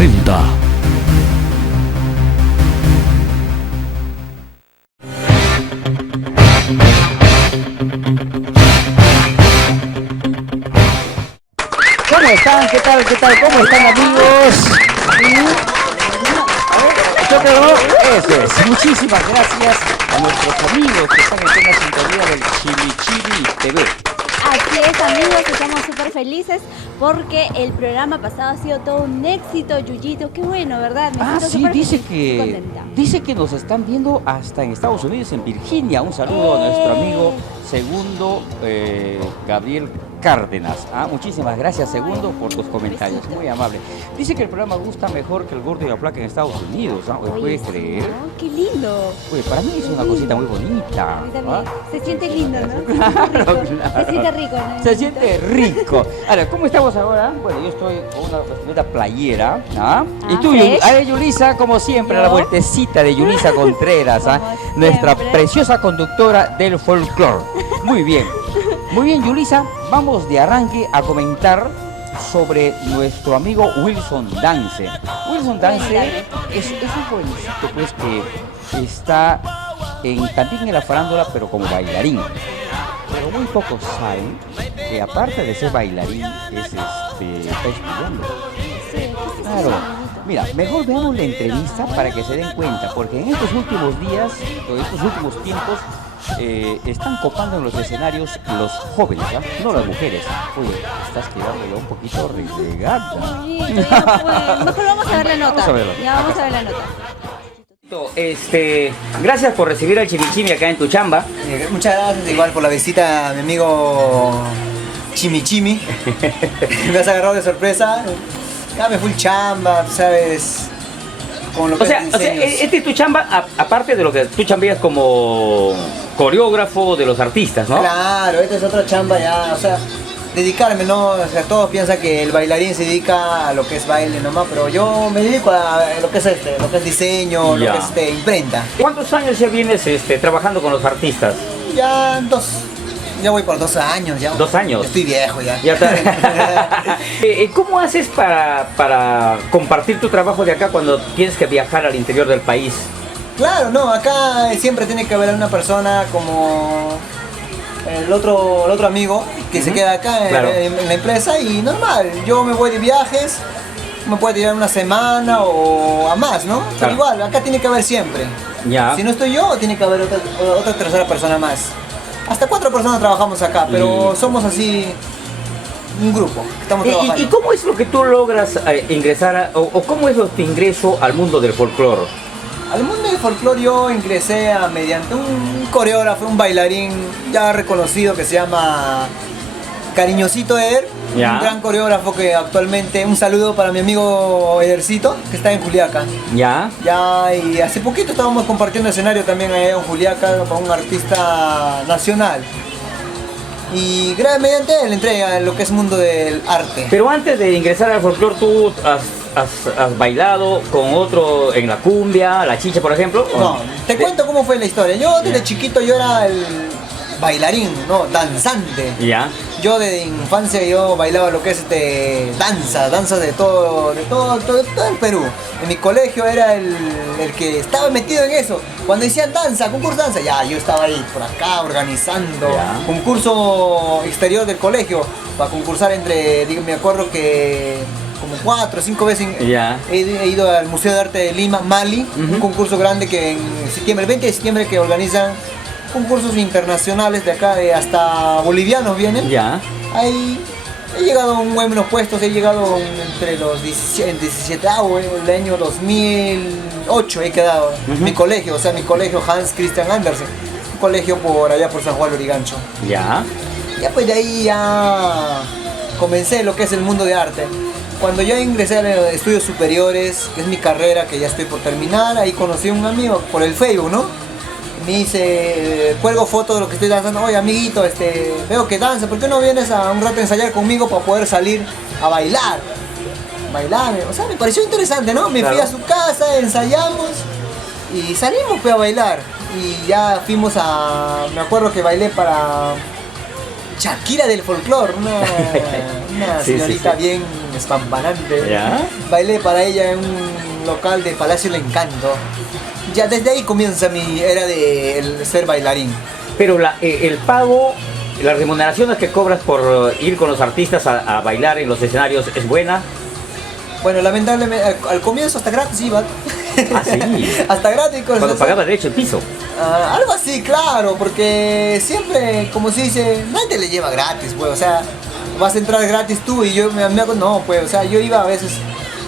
presenta ¿Cómo están? ¿Qué tal? ¿Qué tal? ¿Cómo están, amigos? Yo creo, eso es. Muchísimas gracias a nuestros amigos que están en plena sintonía del Chimichimi TV. Así es, amigos, estamos súper felices porque el programa pasado ha sido todo un éxito, Yuyito. Qué bueno, ¿verdad? Me siento Sí, súper dice feliz, contenta. que nos están viendo hasta en Estados Unidos, en Virginia. Un saludo a nuestro amigo Segundo Gabriel Cárdenas. Muchísimas gracias, Segundo, por tus comentarios. Muy amable. Dice que el programa gusta mejor que el Gordo y la Flaca en Estados Unidos. ¿Puedes creer? ¿No? ¡Qué lindo! Oye, para mí es una cosita muy bonita. A mí también. Se siente lindo, ¿no? Claro. Se siente rico, ¿no? Se siente rico. Ahora, ¿cómo estamos ahora? Bueno, yo estoy con una vestimenta playera. Y tú, Yulisa, como siempre, a la vueltecita de Yulisa Contreras, nuestra preciosa conductora del folclore. Muy bien. Muy bien, Yulisa, vamos de arranque a comentar sobre nuestro amigo Wilson Dance. Wilson Dance es un jovencito, pues, que está también en la farándula, pero como bailarín. Pero muy pocos saben que aparte de ser bailarín, está estudiando. Claro. Mira, mejor veamos la entrevista para que se den cuenta, porque en estos últimos días, o estos últimos tiempos, están copando en los escenarios los jóvenes, no las mujeres. Oye, estás quedando un poquito relegada. Mejor vamos a ver la nota. Vamos a ver la nota. Gracias por recibir al Chimichimi acá en tu chamba. Muchas gracias igual por la visita a mi amigo Chimichimi. Me has agarrado de sorpresa. Ya me fui chamba, ¿sabes? Con lo que este es tu chamba, aparte de lo que tú chambeas como coreógrafo de los artistas, ¿no? Claro, esta es otra chamba ya, dedicarme, ¿no? O sea, todos piensan que el bailarín se dedica a lo que es baile nomás, pero yo me dedico a lo que es diseño, lo que es imprenta. ¿Cuántos años ya vienes trabajando con los artistas? Ya voy por 2 años ya. 2 años. Estoy viejo ya. ¿Cómo haces para compartir tu trabajo de acá cuando tienes que viajar al interior del país? Claro, no, acá siempre tiene que haber una persona como el otro amigo que se queda acá en la empresa y normal, yo me voy de viajes, me puede tirar una semana o a más, ¿no? Pero igual, acá tiene que haber siempre. Si no estoy yo, tiene que haber otra tercera persona más. Hasta 4 personas trabajamos acá, pero somos así un grupo. Estamos trabajando. ¿Y cómo es lo que tú logras ingresar o cómo es tu ingreso al mundo del folclore? Al mundo del folclore yo ingresé mediante un coreógrafo, un bailarín ya reconocido que se llama Cariñosito Eder, un gran coreógrafo que actualmente, un saludo para mi amigo Edercito, que está en Juliaca. Y hace poquito estábamos compartiendo escenario también en Juliaca con un artista nacional. Y mediante él entré a lo que es mundo del arte. Pero antes de ingresar al folclore, ¿tú has bailado con otro en la cumbia, la chicha, por ejemplo? No, te cuento cómo fue la historia. Yo desde chiquito yo era el bailarín, no, danzante. Yo desde infancia yo bailaba lo que es danza de todo el Perú. En mi colegio era el que estaba metido en eso. Cuando decían concurso de danza, yo estaba ahí por acá organizando concurso exterior del colegio para concursar me acuerdo que como 4 o 5 veces he ido al Museo de Arte de Lima, Mali, un concurso grande que en septiembre, el 20 de septiembre, que organizan concursos internacionales de acá, hasta bolivianos vienen. Ahí he llegado a buenos puestos, he llegado entre los 17, el año 2008 he quedado. Mi colegio, mi colegio Hans Christian Andersen, un colegio por allá por San Juan Lurigancho. Ya pues de ahí ya comencé lo que es el mundo de arte. Cuando yo ingresé a los estudios superiores, que es mi carrera, que ya estoy por terminar, ahí conocí a un amigo por el Facebook, ¿no? Me dice, cuelgo fotos de lo que estoy danzando. Oye, amiguito, veo que danza, ¿por qué no vienes a un rato a ensayar conmigo para poder salir a bailar? Me pareció interesante, ¿no? Me fui a su casa, ensayamos y salimos a bailar. Y ya fuimos me acuerdo que bailé para Shakira del folclore, una señorita bien espampanante. ¿Ya? Bailé para ella en un local de Palacio del Encanto. Ya desde ahí comienza mi era de ser bailarín. Pero el pago, las remuneraciones que cobras por ir con los artistas a bailar en los escenarios es buena. Bueno, lamentablemente al comienzo hasta gratis iba. Ah, sí. Hasta gratis. Cuando pagaba derecho el piso. Algo así, claro, porque siempre, como se dice, nadie te le lleva gratis, pues, o sea, vas a entrar gratis tú y yo me acuerdo, no, pues, o sea, yo iba a veces,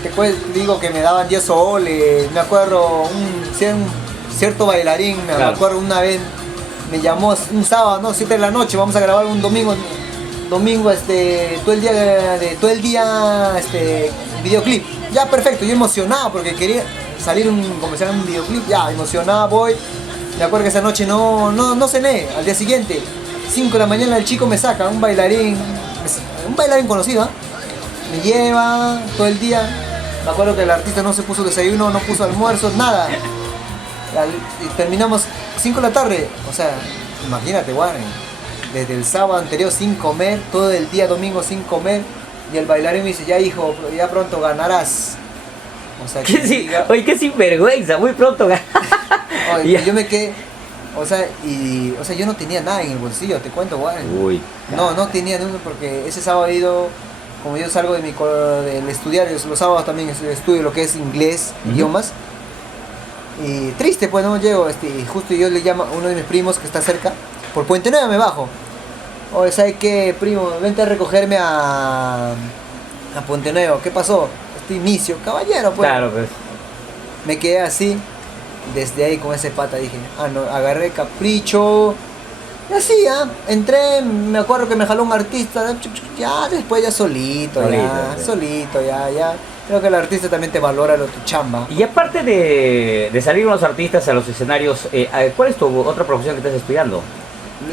te digo que me daban 10 soles, me acuerdo, un cierto bailarín, me acuerdo una vez, me llamó un sábado, no, 7 de la noche, vamos a grabar un domingo, todo el día, videoclip, ya perfecto, yo emocionado porque quería salir comenzar un videoclip, ya emocionado voy. Me acuerdo que esa noche no cené. Al día siguiente, 5 de la mañana, el chico me saca, un bailarín conocido, me lleva todo el día. Me acuerdo que el artista no se puso desayuno, no puso almuerzo, nada. Y terminamos 5 de la tarde. O sea, imagínate, Warren, desde el sábado anterior sin comer, todo el día domingo sin comer. Y el bailarín me dice, ya hijo, ya pronto ganarás. O sea, Oye, qué sinvergüenza, muy pronto Oye, yo me quedé, o sea, yo no tenía nada en el bolsillo, te cuento, Warren. Uy. No tenía nada porque ese sábado he ido, como yo salgo del estudiar, los sábados también estudio lo que es inglés, idiomas. Y triste, pues no llego, justo yo le llamo a uno de mis primos que está cerca, por Puente Nueva me bajo. Oye, ¿sabes qué, primo? Vente a recogerme a Puente Nuevo, ¿qué pasó? Inicio, caballero, pues. Claro, pues. Me quedé así, desde ahí con ese pata dije, no, agarré capricho, y así, entré, me acuerdo que me jaló un artista, ya después ya solito, ya. Creo que el artista también te valora tu chamba. Y aparte de salir con los artistas a los escenarios, ¿cuál es tu otra profesión que estás estudiando?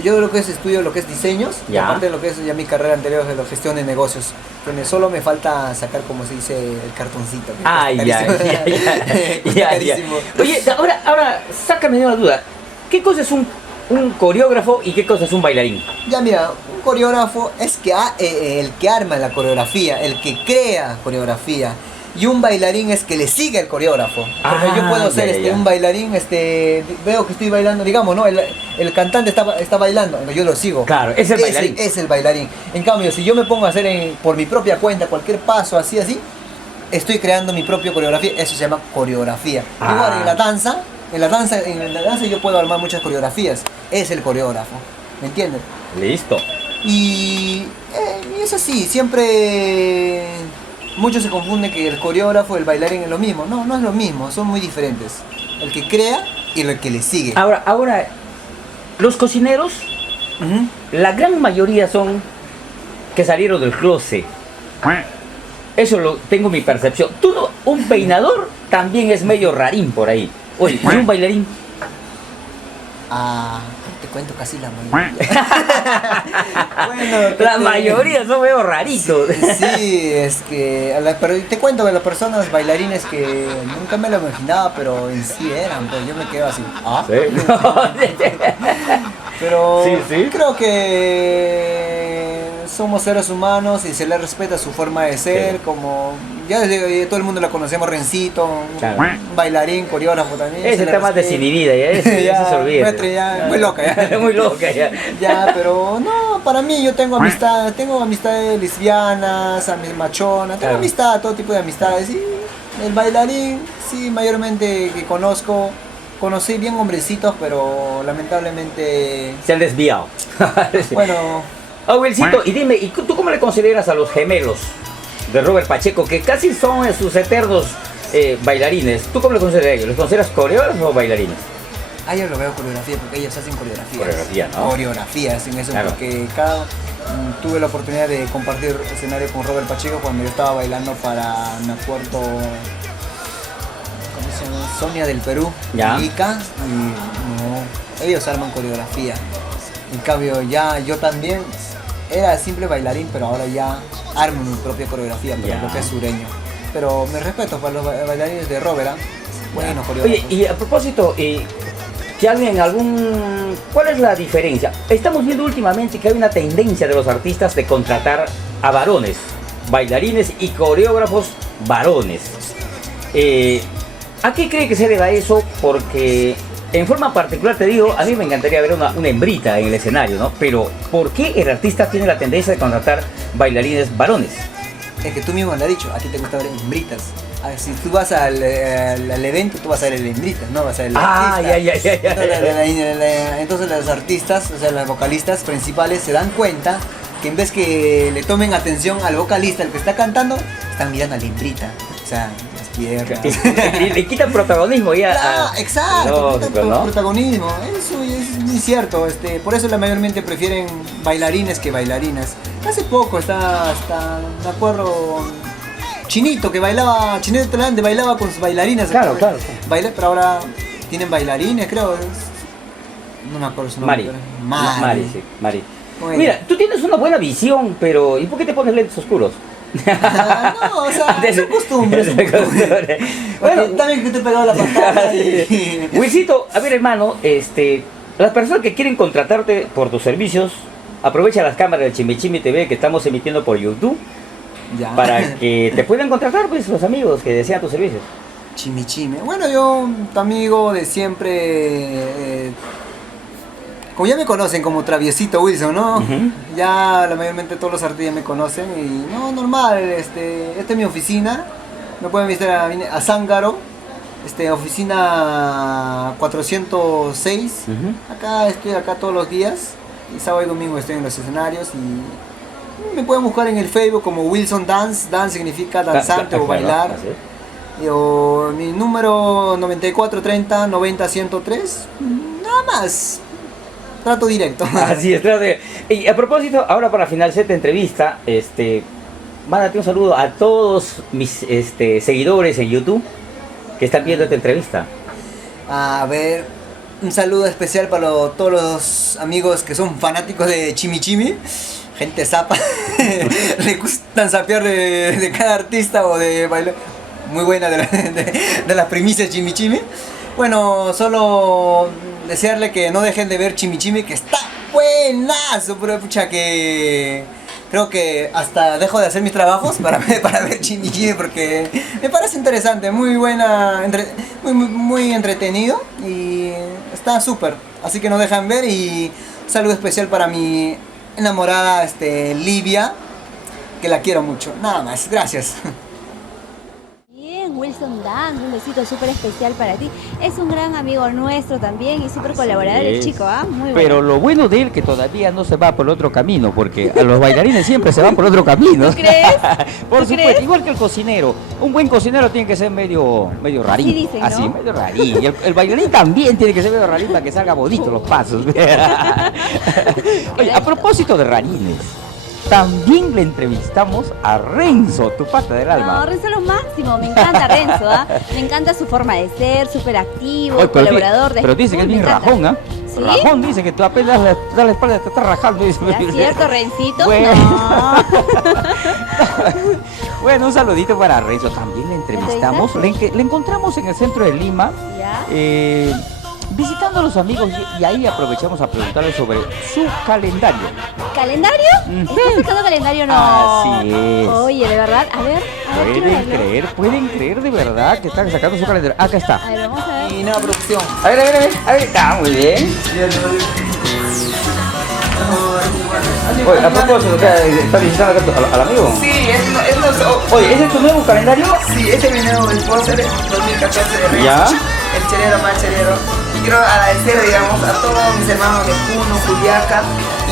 Yo creo que estudio lo que es diseños, y aparte de lo que es ya mi carrera anterior de la gestión de negocios, que solo me falta sacar, como se dice, el cartoncito. Ya. Oye, ahora sácame de una duda, ¿qué cosa es un coreógrafo y qué cosa es un bailarín? Ya mira, un coreógrafo es el que arma la coreografía, el que crea coreografía. Y un bailarín es que le sigue el coreógrafo. Porque yo puedo ser un bailarín, veo que estoy bailando, digamos, ¿no? El cantante está bailando, yo lo sigo. Claro, es el bailarín. Es el bailarín. En cambio, si yo me pongo a hacer por mi propia cuenta cualquier paso así, estoy creando mi propia coreografía, eso se llama coreografía. Igual en la danza yo puedo armar muchas coreografías, es el coreógrafo, ¿me entiendes? Listo. Y es así, siempre muchos se confunden que el coreógrafo y el bailarín es lo mismo. No es lo mismo, son muy diferentes. El que crea y el que le sigue. Ahora los cocineros, la gran mayoría son que salieron del closet. Eso tengo mi percepción. Un peinador también es medio rarín por ahí. Oye, ¿y un bailarín? Te cuento casi la mayoría. Bueno, la mayoría son medio raritos. Sí, es que pero te cuento que las personas bailarines que nunca me lo imaginaba, pero en sí eran, pues yo me quedo así. ¿Sí? Pero sí. Creo que somos seres humanos y se les respeta su forma de ser, como ya desde todo el mundo lo conocemos, Rencito, un bailarín, coreógrafo también. Ese está más desinhibida, ya se olvida. Muy loca ya. Muy loca ya. Ya, pero no, para mí yo tengo amistades lesbianas, machonas, tengo amistad, todo tipo de amistades. Y el bailarín, sí, mayormente que conocí bien hombrecitos, pero lamentablemente se han desviado. Bueno. Wilcito, y dime, ¿y tú cómo le consideras a los gemelos de Robert Pacheco, que casi son sus eternos bailarines? ¿Tú cómo le consideras a ellos? ¿Les consideras coreógrafos o bailarines? Yo lo veo coreografía porque ellos hacen coreografía. Coreografía, ¿no? Coreografía, hacen eso, claro. Porque tuve la oportunidad de compartir escenario con Robert Pacheco cuando yo estaba bailando para, me acuerdo, ¿cómo se llama? Sonia del Perú, Ica, y ellos arman coreografía. En cambio, yo también era simple bailarín, pero ahora ya armo mi propia coreografía, para lo que es sureño. Pero me respeto para los bailarines de Robert, buenos coreógrafos. Oye, y a propósito, ¿cuál es la diferencia? Estamos viendo últimamente que hay una tendencia de los artistas de contratar a varones bailarines y coreógrafos varones. ¿A qué cree que se deba eso? Porque en forma particular te digo, a mí me encantaría ver una hembrita en el escenario, ¿no? Pero ¿por qué el artista tiene la tendencia de contratar bailarines varones? Es que tú mismo lo has dicho, a ti te gusta ver hembritas. A ver, si tú vas al evento, tú vas a ver el hembritas, no vas a ver el artista. Entonces los artistas, o sea, los vocalistas principales se dan cuenta que en vez que le tomen atención al vocalista, el que está cantando, están mirando a la hembrita. O sea, le quitan protagonismo ya. Exacto, quitan protagonismo. Eso es muy cierto. Por eso mayormente prefieren bailarines que bailarinas. Hace poco está me acuerdo, Chinito Talante bailaba con sus bailarinas. Claro. Baila, pero ahora tienen bailarines, creo. No me acuerdo su nombre. Mari. Mira, tú tienes una buena visión, pero ¿y por qué te pones lentes oscuros? No, o sea, es costumbre. Bueno, también que te he pegado la pantalla. Wilsito, a ver, hermano, las personas que quieren contratarte por tus servicios, aprovecha las cámaras de Chimichimi TV que estamos emitiendo por YouTube. Ya. Para que te puedan contratar, pues, los amigos que desean tus servicios. Chimichimi. Bueno, yo, tu amigo de siempre, como ya me conocen como Traviesito Wilson, ¿no? Ya mayormente todos los artistas me conocen y no, normal, esta es mi oficina. Me pueden visitar a Zángaro, oficina 406. Acá estoy todos los días y sábado y domingo estoy en los escenarios y me pueden buscar en el Facebook como Wilson Dance. Dance significa danzante o bailar. O mi número 9430-90-103. Nada más. Trato directo. Así es, trato directo. Y a propósito, ahora para finalizar esta entrevista, mándate un saludo a todos mis seguidores en YouTube que están viendo esta entrevista. A ver, un saludo especial para todos los amigos que son fanáticos de Chimichimi. Gente zapa, le gustan sapear de cada artista o de bailar. Muy buena de las primicias Chimichimi. Bueno, solo desearle que no dejen de ver Chimichimi, que está buenazo, pero pucha que creo que hasta dejo de hacer mis trabajos para ver Chimichimi porque me parece interesante, muy buena, muy entretenido y está súper. Así que no dejan ver y un saludo especial para mi enamorada Livia, que la quiero mucho. Nada más, gracias. Bien, Wilson Dance, un besito súper especial para ti. Es un gran amigo nuestro también y súper colaborador el chico, muy bueno. Pero lo bueno de él que todavía no se va por otro camino, porque a los bailarines siempre se van por otro camino. ¿Tú crees? Por supuesto, igual que el cocinero. Un buen cocinero tiene que ser medio rarín. Así dicen, ¿no? Así, medio rarín. Y el bailarín también tiene que ser medio rarín para que salga bonito los pasos. Oye, a propósito de rarines, también le entrevistamos a Renzo, tu pata del alma. No, Renzo es lo máximo, me encanta Renzo, me encanta su forma de ser, súper activo, colaborador. Pero dice que es bien rajón, ¿ah? ¿Sí? Rajón, dice que tú apenas le das la espalda te estás rajando. Dice. ¿Es cierto, Rencito? Bueno. No. Bueno, un saludito para Renzo. También le entrevistamos, le encontramos en el centro de Lima. ¿Ya? Visitando a los amigos y ahí aprovechamos a preguntarle sobre su calendario. ¿Calendario? ¿Estás sacando calendario? No. Así es. Oye, de verdad, a ver. ¿Pueden creer de verdad que están sacando su calendario? Acá está. A ver, vamos a ver. Y nueva producción. A ver. Está muy bien. Oye, a propósito, ¿estás visitando al amigo? Sí, es Oye, ¿ese es tu nuevo calendario? Sí, este es mi nuevo sponsor, 2014 de Reyes. ¿Ya? El chelero más chelero. Y quiero agradecer, digamos, a todos mis hermanos de Puno, Juliaca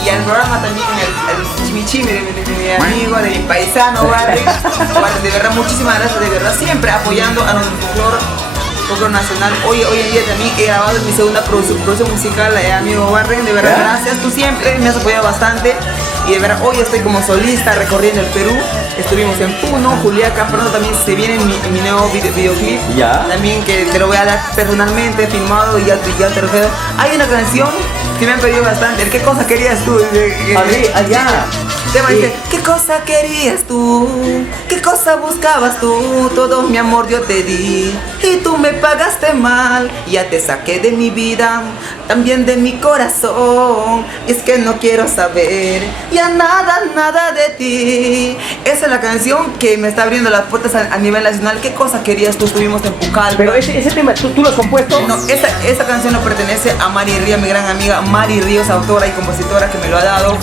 y al programa también, el Chimichimi de mi amigo, de mi paisano, Barry. De verdad, muchísimas gracias, de verdad, siempre apoyando a nuestro folclore nacional. Hoy en día también he grabado mi segunda producción musical, amigo Barren, de verdad, gracias, tú siempre me has apoyado bastante. Y de verdad, hoy estoy como solista recorriendo el Perú. Estuvimos en Puno, Juliaca, pronto también se viene mi nuevo videoclip. ¿Ya? También que te lo voy a dar personalmente, filmado y ya te refiero. Hay una canción que me han pedido bastante. ¿Qué cosa querías tú? Allá. tema dice, ¿qué cosa querías tú? ¿Qué cosa buscabas tú? Todo mi amor yo te di y tú me pagaste mal. Ya te saqué de mi vida, también de mi corazón. Y es que no quiero saber ya nada, nada de ti. Esa es la canción que me está abriendo las puertas a nivel nacional. ¿Qué cosa querías tú? Estuvimos en Pucallpa. Pero ese tema, ¿tú lo has compuesto? No, esa canción no pertenece a Mari Ríos, mi gran amiga Mari Ríos, autora y compositora que me lo ha dado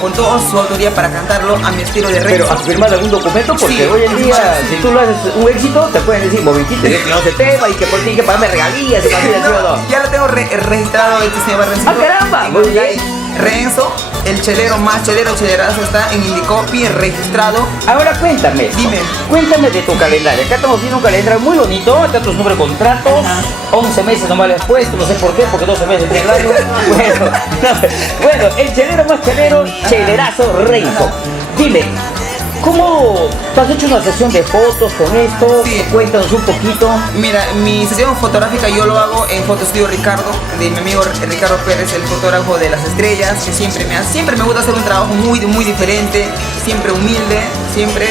con toda su autoría para cantarlo a mi estilo de Renzo. ¿Pero has firmado algún documento? Porque Sí, hoy en día, sí. si tú lo haces un éxito, te pueden decir, momentito, que no se tema y que por ti hay que pagarme regalías y así, No, ya lo tengo registrado, este se llama Renzo. ¡Ah, caramba! Muy bien. Renzo, el chelero más chelero, chelerazo, está en Indicopy registrado. Ahora cuéntame. Dime. Cuéntame de tu calendario. Acá estamos viendo un calendario muy bonito. Acá tus números de contratos. Ajá. 11 meses nomás le has puesto. No sé por qué, porque 12 meses tiene el año. Bueno, el chelero más chelero, chelerazo Renzo. Dime, ¿cómo tú has hecho una sesión de fotos con esto? Sí. Cuéntanos un poquito. Mira, mi sesión fotográfica yo lo hago en Foto Estudio Ricardo, de mi amigo Ricardo Pérez, el fotógrafo de las estrellas, que siempre me gusta hacer un trabajo muy diferente, siempre humilde, siempre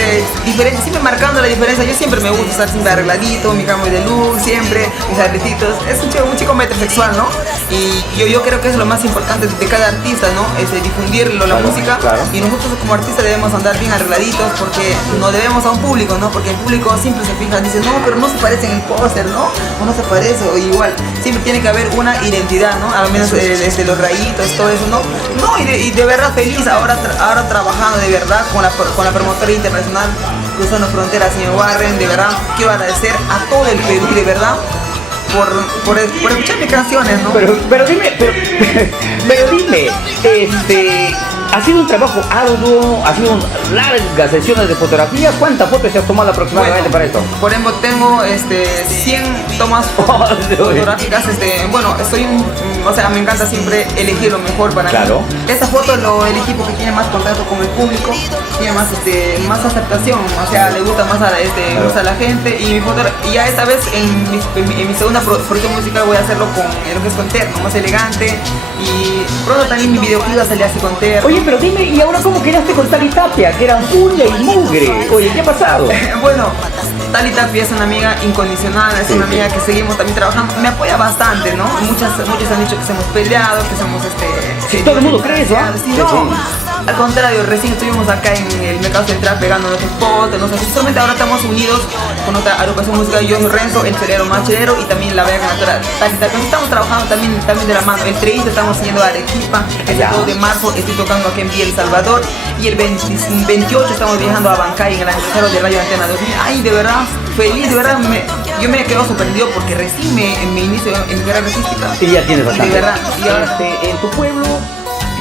diferente, siempre marcando la diferencia. Yo siempre me gusta estar siempre arregladito, mi cambio de look, siempre, mis arretitos. Es un chico metrosexual, ¿no? Y yo creo que es lo más importante de cada artista, ¿no? Es difundirlo, la música. Claro. Y nosotros como artistas debemos andar bien arregladitos porque no debemos a un público, ¿no? Porque el público siempre se fija, dice, no, pero no se parece en el póster, ¿no? O no se parece, o igual. Siempre tiene que haber una identidad, ¿no? Al menos desde los rayitos, todo eso, ¿no? No, y de verdad feliz ahora trabajando de verdad con la promotora internacional Cruzando Fronteras, señor Warren. De verdad quiero agradecer a todo el Perú, de verdad, por escuchar mis canciones, ¿no? Pero dime, ha sido un trabajo arduo, ha sido largas sesiones de fotografía. ¿Cuántas fotos te has tomado aproximadamente para esto? Por ejemplo, tengo 100 tomas fotográficas. O sea, me encanta siempre elegir lo mejor para Claro. mí. Esta foto lo elegí porque tiene más contacto con el público, tiene más aceptación, o sea, le gusta más a la gente. Y mi foto, y ya esta vez en mi segunda producción musical voy a hacerlo con lo que es con terno, más elegante. Y pronto también mi videoclip va a salir así con terno. Oye, pero dime, ¿y ahora cómo quedaste con Tali Tapia? Que eran uña y mugre. Oye, ¿qué ha pasado? Bueno, Tali Tapia es una amiga incondicional, es una amiga que seguimos también trabajando. Me apoya bastante, ¿no? Muchos han dicho que se hemos peleado, que somos Sí, todo el mundo cree eso, ¿ah? Sí, no. Al contrario, recién estuvimos acá en el Mercado Central pegando nuestros fotos, no sé, solamente ahora estamos unidos con otra agrupación musical, yo soy Renzo, el chelero más chelero, y también la bella cantora Tali Tapia. Estamos trabajando también de la mano. El 30 estamos yendo a Arequipa, el 2 de marzo estoy tocando aquí en El Salvador, y el 28 estamos viajando a Bancay en el aniversario de Radio Antena 2000. Ay, de verdad, feliz, de verdad, yo me quedo sorprendido porque recién me inicio en mi carrera artística. Y ya tienes bastante. De verdad. Y ahora, en tu pueblo,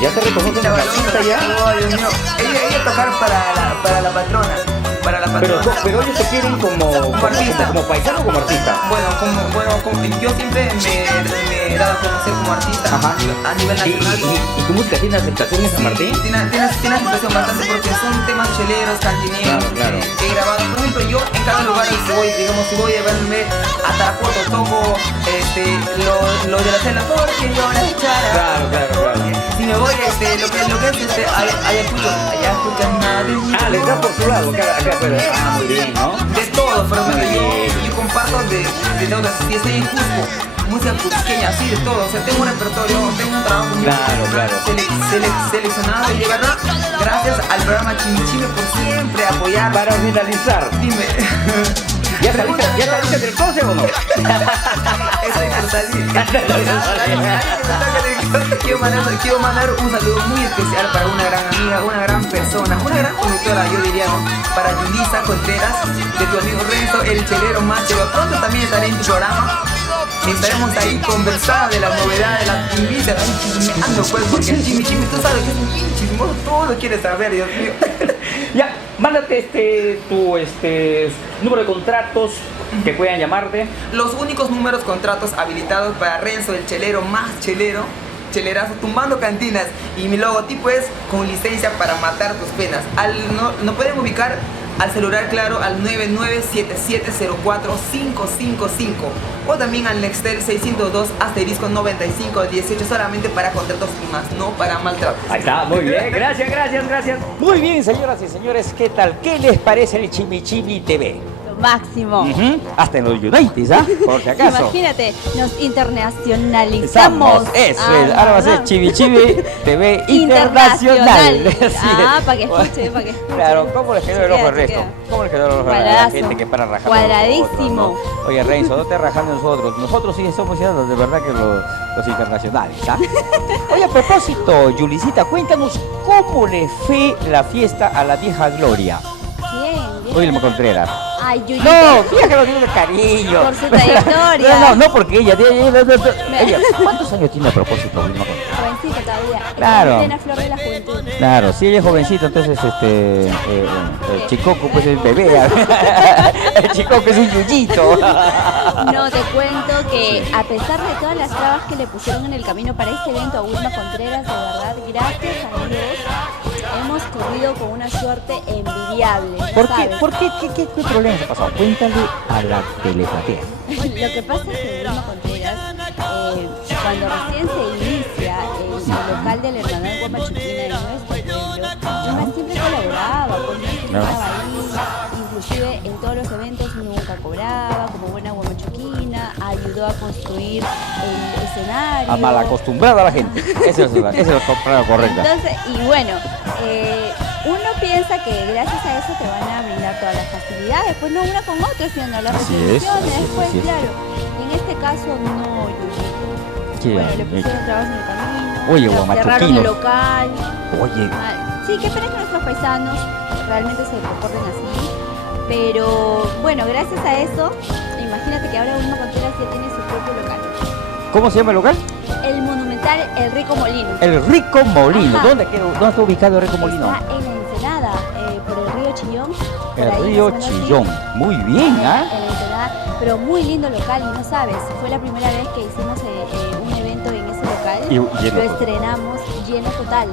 ¿ya te reconocen la artista ya? Oh, Dios mío. Ella tocar para la patrona. Para la patrona. Pero ellos te quieren como artista. como paisano o como artista. Yo siempre me he dado a conocer como artista. Ajá. A nivel nacional. ¿Y tu música tiene aceptación en San Martín? Tiene aceptación bastante porque son temas cheleros, cantineros, Claro. que he grabado. Por ejemplo, yo en cada lugar que voy, digamos, si voy a verme a Tarapoto, toco lo de la cena, porque yo la echara. Claro. Si me voy, lo que es Ayacucho, nada. Les da por su lado, acá, pero muy bien, ¿no? De todo, pero Muy bien. yo comparto de todo. Si estoy en Cusco, música cusqueña, así de todo. O sea, tengo un repertorio, tengo un trabajo muy Claro. seleccionado, y de verdad, gracias al programa Chimichime por siempre apoyar. Para finalizar, Dime. ¿ya saliste del closet o no? Estoy por salir. Quiero mandar un saludo muy especial para una gran amiga, una gran persona, una gran conductora, yo diría, ¿no? Para Yulisa Contreras, de tu amigo Renzo, el chelero más chelero. Pronto también estaré en tu programa. Estaremos ahí conversando de las novedades, de las invita, chismeando, pues, porque el chimichime, tú sabes que es un bien chismoso, todo lo quiere saber, Dios mío. Ya, mándate tu número de contratos que puedan llamarte. Los únicos números contratos habilitados para Renzo, el chelero más chelero, chelerazo, tumbando cantinas, y mi logotipo es con licencia para matar tus penas. No pueden ubicar al celular claro al 9977045555 o también al Nextel 602*9518 solamente para contratos y más, no para maltratos. Ahí está, muy bien, gracias. Muy bien, señoras y señores, ¿qué tal? ¿Qué les parece el Chimichimi TV? Máximo. Hasta en los United, ¿ah? Por si acaso. Imagínate, nos internacionalizamos. Eso es, ahora va a ser Chimichimi TV Internacional. Para que escuche, para que escuche. Claro, ¿cómo les quedó el ojo al resto? ¿Cómo les quedó el ojo a la gente que para rajar? Cuadradísimo. ¿No? Oye, Renzo, no te rajando nosotros. Nosotros sí somos ya de verdad que los internacionales, ¿ah? Oye, a propósito, Yulisita, cuéntanos cómo le fue la fiesta a la vieja Gloria. Bien. Wilma Contreras. Ay, Yuyita. No, fíjate lo tiene de cariño. Por su trayectoria. No, porque ella, ¿cuántos años tiene a propósito Wilma Contreras? Jovencita todavía. Claro. En plena flor de la juventud. Claro, si ella es jovencita, entonces el Chicoco pues es bebé. El Chicoco es un yuyito. No, te cuento que a pesar de todas las trabas que le pusieron en el camino para este evento a Wilma Contreras, de verdad, gracias a Dios, hemos corrido con una suerte envidiable. ¿Por ¿sabes? qué? ¿Por qué? ¿Qué problemas ha pasado? Cuéntale a la teleplatea. Lo que pasa es que Wilma Contreras, cuando recién se inicia el local de la Hermandad Guamachuquina en nuestro pueblo, Wilma siempre colaboraba, estaba ahí, inclusive en todos los eventos nunca cobraba, como buena guamachuquina, ayudó a construir el escenario. A mal acostumbrada a la gente. Esa es la palabra correcta. Entonces, y bueno, uno piensa que gracias a eso te van a brindar todas las facilidades, pues no una con otra, sino las restricciones después, claro. Y en este caso no, bueno, le pusieron trabas en el camino, oye, cerraron el local. Oye. Sí, qué pena que nuestros paisanos realmente se comporten así, pero bueno, gracias a eso, imagínate que ahora Wilma Contreras ya tiene su propio local. ¿Cómo se llama el local? El monumental El Rico Molino. El Rico Molino. Ajá. ¿Dónde está ubicado el Rico Molino? Está en la Ensenada, por el río Chillón. El río Chillón. Muy bien, ¿ah? En la Ensenada, pero muy lindo local y no sabes, fue la primera vez que hicimos un evento en ese local. Lo estrenamos lleno total.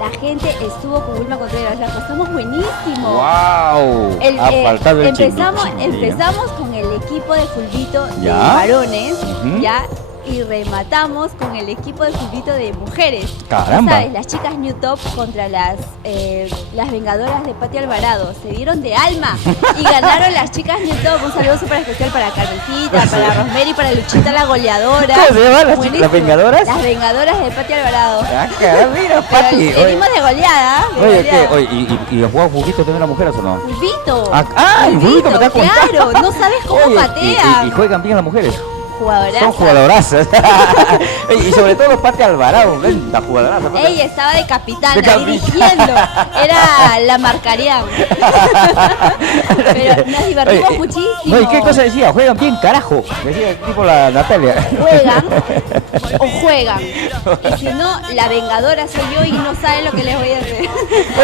La gente estuvo con Wilma Contreras, la pasamos buenísimo. ¡Wow! Ha faltado el empezamos con el equipo de fulbito de varones, ya, y rematamos con el equipo de fulbito de mujeres. ¡Caramba! ¿Sabes? Las chicas New Top contra las vengadoras de Pati Alvarado. Se dieron de alma y ganaron las chicas New Top. Un saludo súper especial para Carmencita, para Rosemary, para Luchita la goleadora. ¿Cómo se llaman las vengadoras? Las vengadoras de Pati Alvarado. Ah, caramba, mira, Pati. Venimos de goleada. ¿Y los juegos Fulbito también las mujeres o no? Fulbito. El Fulbito me está contando. Claro, no sabes cómo patea. ¿Y juegan bien las mujeres? Jugadorazas. Son jugadorazas. Y sobre todo Pati Alvarado, la jugadoraza. Ella estaba de capitana dirigiendo. Era la marcarían. Pero nos divertimos muchísimo. No, ¿y qué cosa decía? Juegan bien, carajo. Decía tipo la Natalia. Juegan o juegan. Y si no, la vengadora soy yo y no saben lo que les voy a hacer.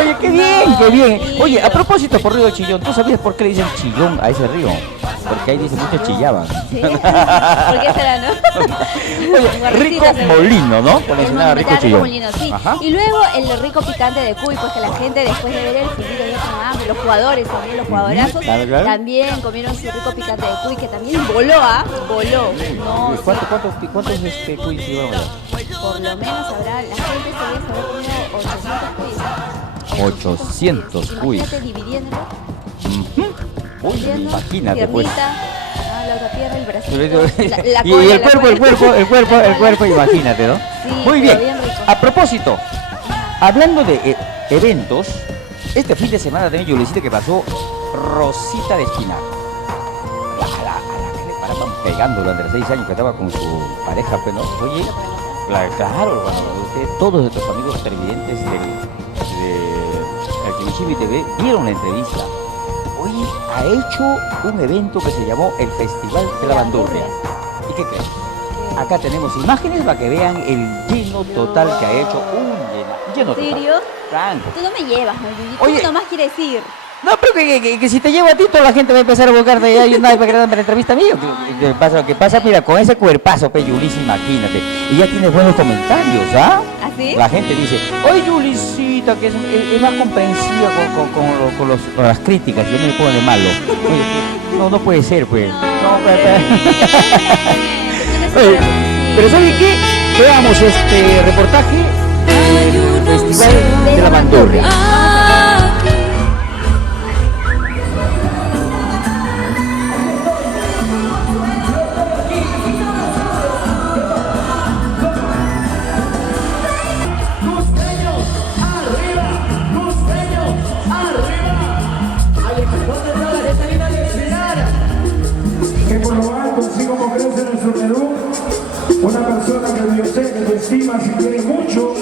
Oye, qué bien, qué bien. Oye, a propósito por Río Chillón, ¿tú sabías por qué le dicen Chillón a ese río? Porque ahí dice muchos chillaban. ¿Sí? ¿Por qué será, no? Oye, Rico Molino, ¿no? Con el nada Rico Chillón. Molino, sí. Ajá. Y luego el rico picante de cuy, pues que la gente después de ver el fulbito ya con hambre, los jugadores también, los jugadorazos, también comieron su rico picante de cuy, que también voló, voló. No, ¿Cuántos cuy llevaron allá? Por lo menos habrá, la gente se debe saber como 800 cuy. 800 cuy. Imagínate dividiéndolo. Uy, imagínate pues. La otra pierna, el brazo. Y el cuerpo, imagínate, ¿no? Sí, muy bien. A propósito, hablando de eventos, este fin de semana también yo le dije que pasó Rosita de Espinar. A la que le paraban pegando durante 6 años que estaba con su pareja, pero oye, claro, todos nuestros amigos televidentes de Chimichimi TV vieron la entrevista. Hoy ha hecho un evento que se llamó el Festival de la Bandurria. ¿Y qué crees? Acá tenemos imágenes para que vean el lleno total que ha hecho. Un lleno total. ¿En serio? Franco. Tú no me llevas, tú nomás quieres ir. No, pero que si te llevo a ti, toda la gente va a empezar a buscarte. Hay nadie para que la entrevista a mí. Lo que pasa, mira, con ese cuerpazo, Yulisa, imagínate. Y ya tienes buenos comentarios, ¿ah? ¿Ah, sí? La gente dice, oye, Yulisita, que es más comprensiva con las críticas. Yo no me pongo de malo. Oye, no puede ser, pues. No, Oye, pero ¿saben qué? Veamos este reportaje del Festival de la Bandurria. Una persona que yo sé que te estima y quiere mucho,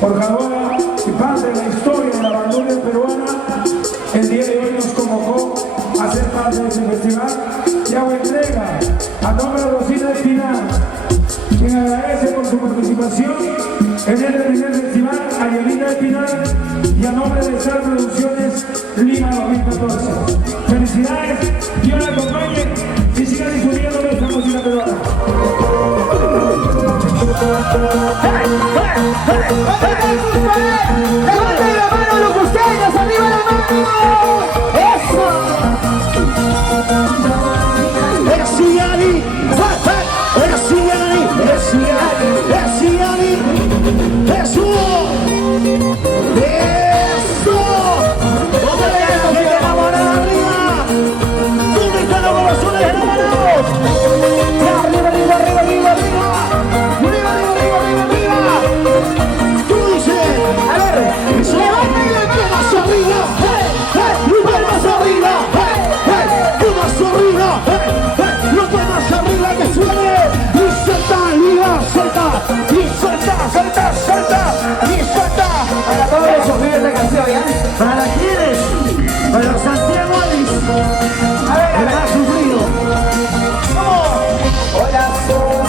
porque ahora y parte de la historia de la bandurria peruana, el día de hoy nos convocó a ser parte de este festival y hago entrega a nombre de Rosina Espinal, quien agradece por su participación en este primer festival a Yelina Espinal y a nombre de Sal Producciones Lima 2014. Felicidades, Dios la acompañe y sigan difundiendo nuestra música peruana. ¡Levanten la mano los costeños! ¡Arriba la mano! ¡Eso! ¡Erciani! ¡Erciani! ¡Erciani! ¡Erciani! ¡Eso! ¡Eso! ¿Dónde están los enamorados arriba? ¿Dónde están los corazones enamorados? ¡Arriba, arriba, arriba, arriba, arriba! Para todos los sufridos de canción, ¿ya? ¿Para quiénes? Para Santiago Alice. A ver, el más sufrido. Corazón,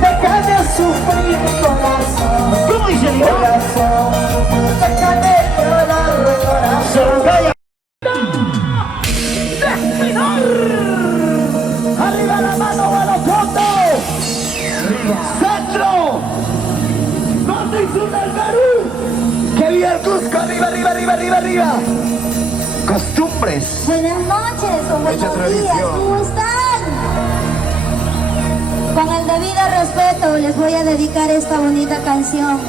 déjame sufrir, corazón. ¿Cómo dice el corazón? Déjame llorar, corazón. ¡Arriba la mano, Guanajuato! ¡Centro! ¡Norte y sur del Perú! ¡Que viva el Cusco! ¡Arriba, arriba, arriba, arriba, arriba! Costumbres. Buenas noches o buenos días, ¿cómo están? Con el debido respeto les voy a dedicar esta bonita canción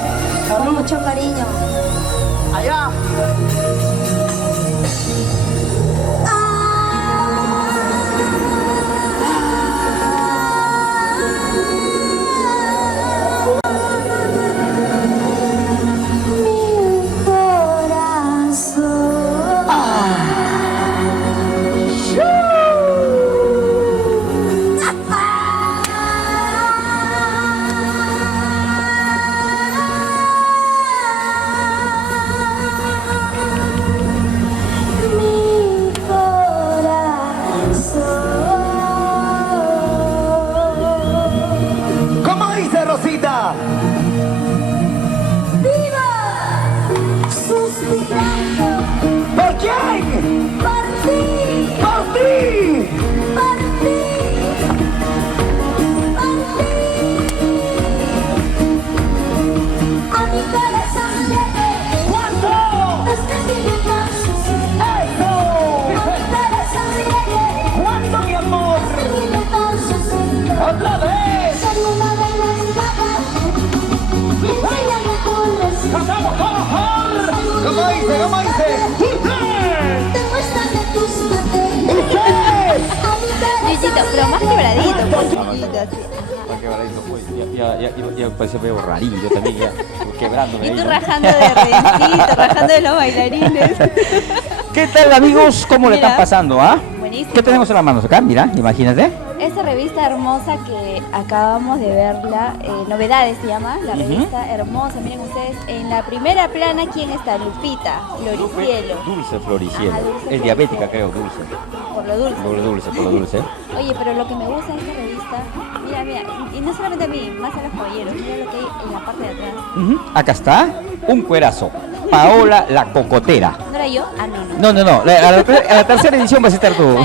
con mucho cariño. Allá. Pero más quebradito, pues, chiquito, así. Más quebradito, pues. Ya parece medio rarín, yo también ya quebrándome. Y tú rajando de rencito, rajando de los bailarines. ¿Qué tal, amigos? ¿Cómo le están pasando, ah? Buenísimo. ¿Qué tenemos en las manos acá? Mira, imagínate. Esta revista hermosa que acabamos de verla, Novedades se llama, la revista hermosa, miren ustedes, en la primera plana, ¿quién está? Lupita Floricielo. Dulce Floricielo. Ajá, Dulce Es diabética, creo, Dulce. Por lo dulce. Por lo dulce. Oye, pero lo que me gusta de esta revista, mira, y no solamente a mí, más a los caballeros, mira lo que hay en la parte de atrás. Acá está un cuerazo. Paola la Cocotera. ¿No era yo? Ah, no. No. A la tercera edición vas a estar tú.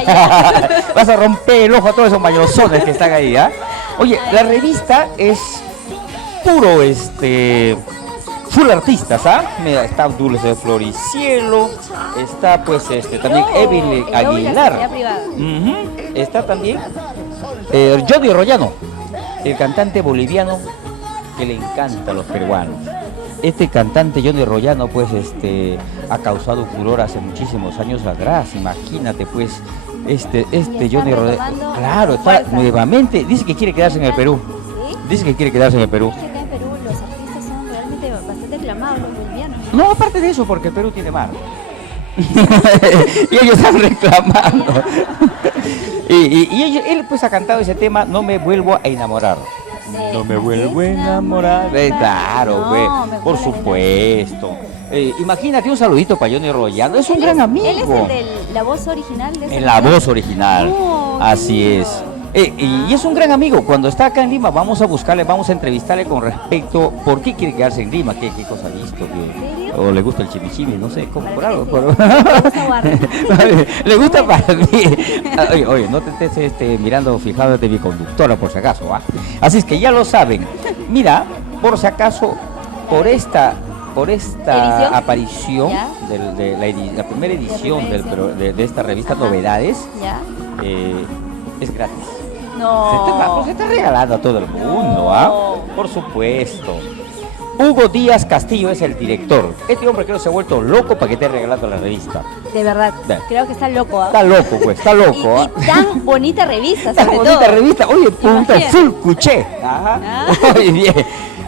Vas a romper el ojo a todos esos mayosones que están ahí, ¿ah? Oye, la revista es puro, full artistas, ¿ah? Mira, está Dulce Floricielo, está pues también Evelyn Aguilar. Está también Johnny Rollano, el cantante boliviano que le encanta a los peruanos. Este cantante Johnny Rollano pues ha causado furor hace muchísimos años atrás, imagínate pues Johnny Rollano, claro, está nuevamente, dice que quiere quedarse en el Perú. Dice que quiere quedarse en el Perú. Es que acá en Perú los artistas son realmente bastante aclamados, los bolivianos. No, aparte de eso, porque el Perú tiene mar. Y ellos están reclamando. Él pues ha cantado ese tema, No me vuelvo a enamorar. No me vuelvo a enamorar. Claro, güey, por supuesto. Imagínate un saludito para Johnny Rollano, es un gran amigo. Él es el de la voz original de ese En la video. voz original, así es. Y es un gran amigo. Cuando está acá en Lima vamos a buscarle, vamos a entrevistarle con respecto por qué quiere quedarse en Lima, qué cosa ha visto, o le gusta el chimichimi, no sé, como por algo. Le gusta para mí. Oye, no te estés mirando fijado de mi conductora por si acaso, ¿va? Así es que ya lo saben. Mira, por si acaso, por esta ¿Edición? aparición de la primera edición de esta revista Novedades, ¿Ya? es gratis. No. Se está regalando a todo el mundo, ¿ah? Por supuesto. Hugo Díaz Castillo es el director. Este hombre creo que se ha vuelto loco para que esté regalando la revista. De verdad, Ve. creo que está loco. Está loco, pues, está loco. Y tan bonita revista, Tan sobre bonita todo. revista. Oye, punta Imagínate. full cuché. Ajá. Muy bien.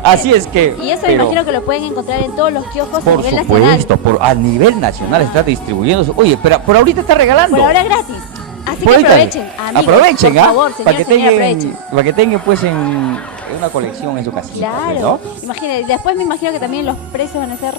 Así es que. Y eso pero, imagino que lo pueden encontrar en todos los kioscos a por nivel nacional. supuesto, a nivel nacional está distribuyéndose. Oye, pero por ahorita está regalando. Por ahora gratis. Así Por que ahorita, aprovechen, amigos, aprovechen, por ¿ah? favor, Para que señor, tengan, aprovechen. para que tengan pues en una colección en su casita. Claro, ¿No? imagínate, después me imagino que también los precios van a ser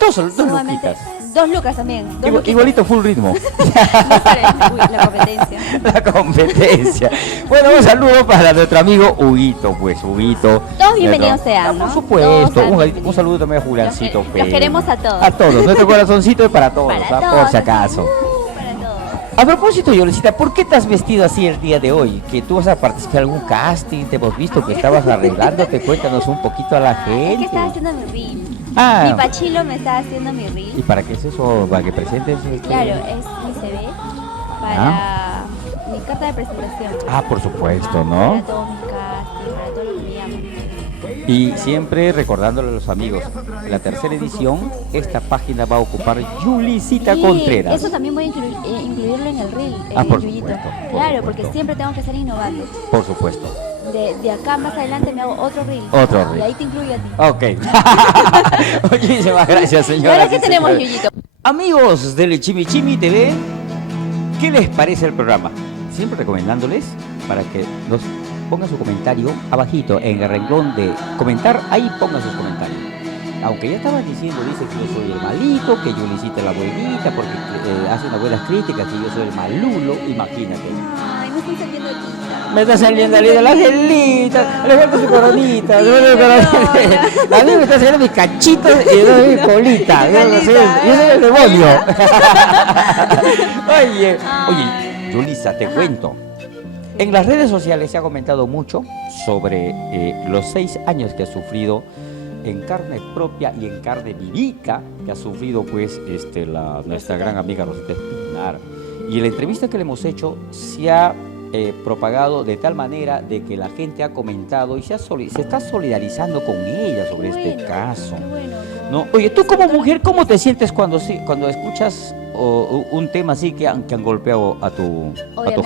Dos sumamente... luquitas. 2 lucas también. Igualito full ritmo. Uy, la competencia. La competencia. Bueno, un saludo para nuestro amigo Huguito, pues Huguito. Todos bienvenidos sean, Por ¿no? supuesto. Todos Un saludo también a Juliancito los Pérez. queremos a todos. A todos. Nuestro corazoncito es para todos, Para ¿ah? todos, Por si acaso. Para todos. A propósito, Yolicita, ¿por qué te has vestido así el día de hoy? ¿Que tú vas a participar en algún casting? ¿Te hemos visto que estabas arreglándote? Cuéntanos un poquito a la Es que gente. estaba haciendo mi reel. Ah. Mi Pachilo me está haciendo mi ¿Y reel. para qué es eso? ¿Para que presentes? Claro, es mi CV para mi carta de presentación. Ah, por supuesto, ¿no? Para todos mis castings, para todo lo que me llaman. Y siempre recordándole a los amigos, en la tercera edición, esta página va a ocupar Yulicita Sí, Contreras. eso también voy a incluirlo en el reel, por Yuyito. supuesto, por Claro, supuesto. porque siempre tengo que estar innovando. Por supuesto. De acá más adelante me hago otro reel. Otro reel. Y ahí te incluyo a ti. Ok. Muchísimas gracias, señora. Ahora sí tenemos, Yuyito. Amigos del Chimichimi TV, ¿qué les parece el programa? Siempre recomendándoles para que nos pongan su comentario abajito en el renglón de comentar, ahí pongan sus comentarios. Aunque ya estaban diciendo, dice que yo soy el malito, que Yulicita es la buenita, porque hace unas buenas críticas, que yo soy el malulo, imagínate. Ay, me estoy saliendo linda. Me está saliendo la angelita, le falta su coronita, le falta su coronita. A mí me está saliendo mis cachitos y yo doy mi colita. Yo soy el demonio. Oye, Yulisa, te cuento. En las redes sociales se ha comentado mucho sobre los 6 años que ha sufrido en carne propia y en carne vivica, que ha sufrido pues nuestra gran amiga Rosita Espinar. Y en la entrevista que le hemos hecho se ha propagado de tal manera de que la gente ha comentado y se está solidarizando con ella sobre este caso. ¿No? Oye, tú como mujer, ¿cómo te sientes cuando escuchas un tema así que han golpeado a tu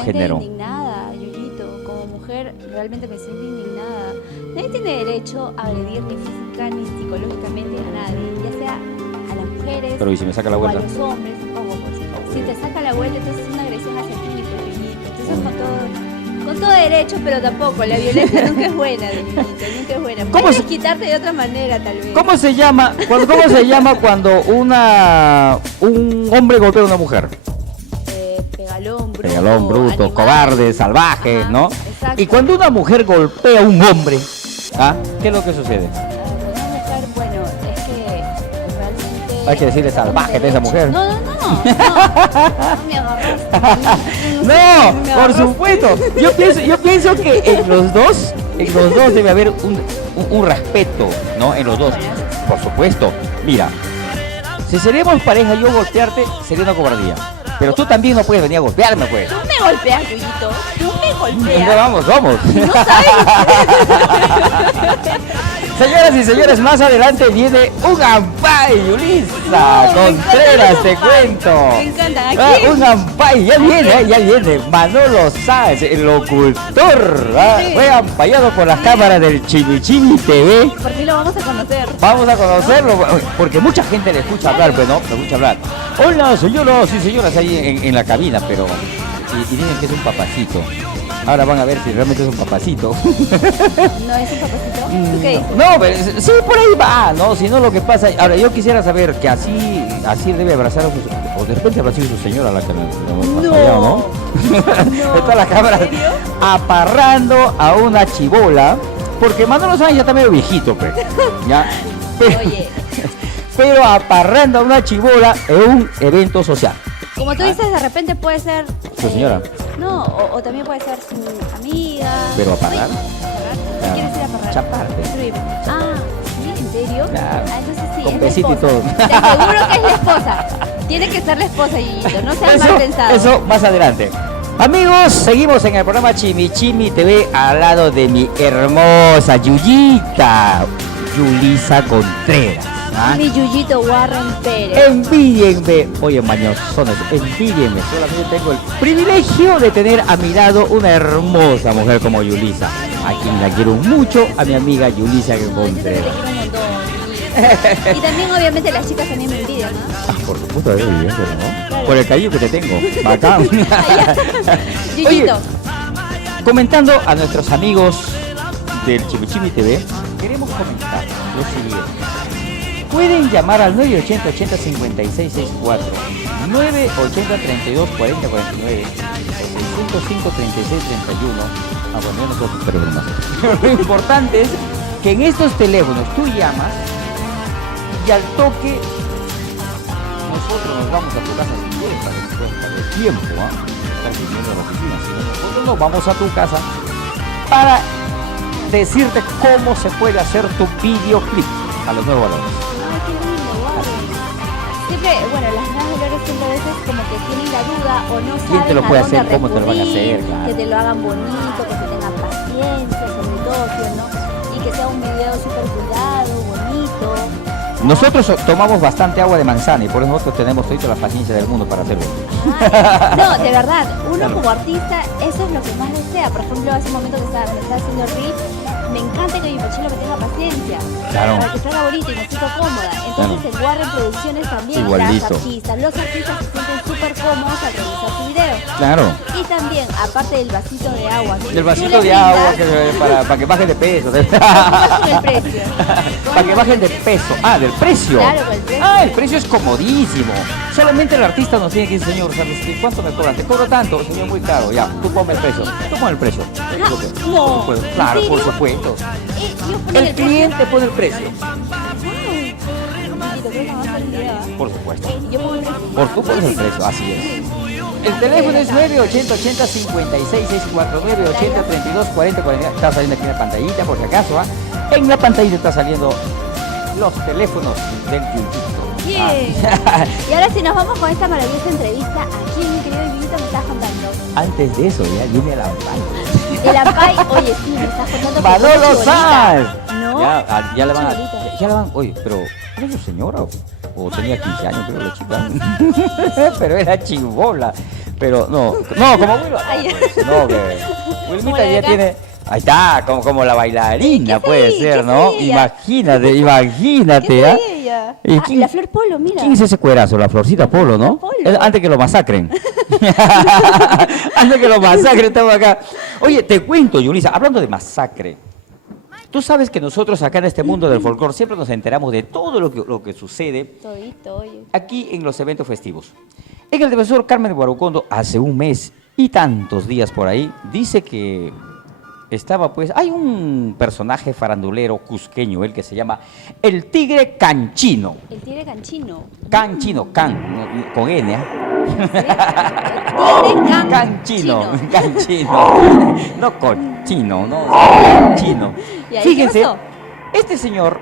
género? Indignada, Yuyito. Como mujer realmente me siento indignada. Nadie tiene derecho a agredir ni física ni psicológicamente a nadie, ya sea a las mujeres. Pero ¿y si me saca la o vuelta? a los hombres. Si te saca la vuelta, entonces es una agresión hacia ti, pues, Yuyito. Entonces con todo derecho, pero tampoco. La violencia nunca es buena, Yuyito, nunca es buena. Puedes quitarte de otra manera, tal vez. ¿Cómo se llama cuando un hombre golpea a una mujer? Pegalón, bruto, animal, cobarde, salvaje, ajá, ¿no? exacto. Y cuando una mujer golpea a un hombre, ¿qué es lo que sucede? Una mujer, bueno, es que realmente Hay que decirle salvaje de esa mujer. No me agarraste. No, por supuesto. Yo pienso que en los dos debe haber un respeto, ¿no? En los dos, por supuesto. Mira, si seríamos pareja, yo golpearte sería una cobardía. Pero tú también no puedes venir a golpearme, pues. Tú me golpeas, Yuyito. Tú me golpeas. No, vamos. No sabes. Señoras y señores, más adelante viene un ampay, Yulisa Contreras, te cuento. Me encanta. Aquí. Un ampay, ya viene. Manolo Sáenz, el locutor. Fue ampayado por las cámaras del Chimichimi TV. Por fin lo vamos a conocer. Vamos a conocerlo, porque mucha gente le escucha hablar, pues, ¿no? Le escucha hablar. Hola, señoras y señoras, ahí en la cabina, pero... Y dicen que es un papacito. Ahora van a ver si realmente es un papacito. ¿No es un papacito? ¿Tú qué dices? No, pero sí, por ahí va, ¿no? Si no, lo que pasa... Ahora, yo quisiera saber que así debe abrazar a su... O de repente habrá sido su señora la que ¿no? De todas las cámaras, aparrando a una chibola. Porque Manolo Sáenz ya está medio viejito, pues. ¿Ya? Oye. Pero aparrando a una chibola en un evento social. Como tú dices, de repente puede ser... Su señora. No, o también puede ser su amiga. ¿Pero a parrar? ¿Qué quieres ir a parrar? Chaparte. ¿Sí? ¿En serio? Claro. Entonces sí, Con es besito la y todo. esposa. Te aseguro que es la esposa. Tiene que ser la esposa, Yuyito. No seas mal pensado. Eso más adelante. Amigos, seguimos en el programa Chimichimi TV al lado de mi hermosa Yuyita, Yulisa Contreras. ¿Ah? Mi Yuyito Warren Pérez. Envídienme, oye mañosones, envídienme. Solamente tengo el privilegio de tener a mi lado una hermosa mujer como Yulisa, a quien la quiero mucho, a mi amiga Yulisa Contreras. Y también obviamente las chicas también me envidian, ¿no? Por supuesto, evidente, ¿no? Claro. Por el cariño que te tengo. Bacán. Yuyito. Oye, comentando a nuestros amigos del Chimichimi TV, queremos comentar lo siguiente. Pueden llamar al 980-80-5664, 980-32-40-49, 605-36-31. Bueno, nosotros, pero más. Lo importante es que en estos teléfonos tú llamas y al toque nosotros nos vamos a tu casa sin tiempo, de tiempo, estar viviendo en la oficina, sino nosotros nos vamos a tu casa para decirte cómo se puede hacer tu videoclip a los nuevos valores. Siempre, bueno, las nuevas valores siempre a veces como que tienen la duda o no saben ¿quién te lo puede hacer? ¿Cómo te lo van a recurrir, hacer? Claro. Que te lo hagan bonito, que te tengan paciencia, sobre todo, ¿no? Y que sea un video súper cuidado, bonito. Nosotros tomamos bastante agua de manzana y por eso nosotros tenemos toda la paciencia del mundo para hacerlo. No, de verdad, uno Claro. como artista, eso es lo que más desea. Por ejemplo, hace un momento que me estaba haciendo reel, me encanta que mi pochilo me tenga paciencia. Claro. Para que salga bonito y me siento cómoda. Entonces, en Warren Producciones también, Igualito. los artistas se sienten súper cómodos al realizar su video. Claro. Y también, aparte del vasito de agua. que El tú vasito le de agua brindas, para que bajen de peso. con el precio. Para que bajen de peso. Ah, del precio. Claro, con el precio. Ah, el precio es comodísimo. Solamente el artista nos tiene que decir, señor, ¿sabes qué? ¿Cuánto me cobran? Te cobro tanto, señor, muy caro. Ya, tú ponme el precio. Tú pon el precio. No. Claro, ¿En por serio? supuesto. Yo pongo El cliente pone el precio. Por precio. supuesto. Yo pongo el precio. Por tú pones el precio, así es. El teléfono es 980-80-5664, 980-32-40-40. Está saliendo aquí en la pantallita, por si acaso. En la pantalla está saliendo los teléfonos del Yuyito. Bien. Y ahora si nos vamos con esta maravillosa entrevista, aquí mi querido Yuyito me estás contando. Antes de eso, ya viene el ampay. El ampay, oye, sí, me estás contando que ¡Manolo es una Sáenz! chibolita. ¿No? Ya le van a... Chibolita. Ya le van... Oye, pero... ¿era su señora? O tenía 15 años, creo, la chica. Pero era chibola. Pero no, como Wilma. Ay. No, que Wilmita Como la de ya acá. tiene... Ahí está, como la bailarina ¿Qué puede soy? ser, ¿Qué ¿no? soy ella? Imagínate, ¿Qué ¿ah? soy ella? ¿Y Ah, la Flor Polo, mira. ¿Quién es ese cuerazo? La Florcita Polo, ¿no? Polo. Antes que lo masacren. Antes que lo masacren, estamos acá. Oye, te cuento, Yulisa, hablando de masacre. Tú sabes que nosotros acá en este mundo del folclore siempre nos enteramos de todo lo que sucede Todito, oye. aquí en los eventos festivos. En el defensor Carmen de Guarucondo, hace un mes y tantos días por ahí, dice que estaba pues, hay un personaje farandulero cusqueño, el que se llama el Tigre Canchino. El tigre canchino. Canchino, con N, ¿eh? Tigre Canchino, canchino, no cochino, no, canchino. ¿Y ahí Fíjense, qué pasó? este señor,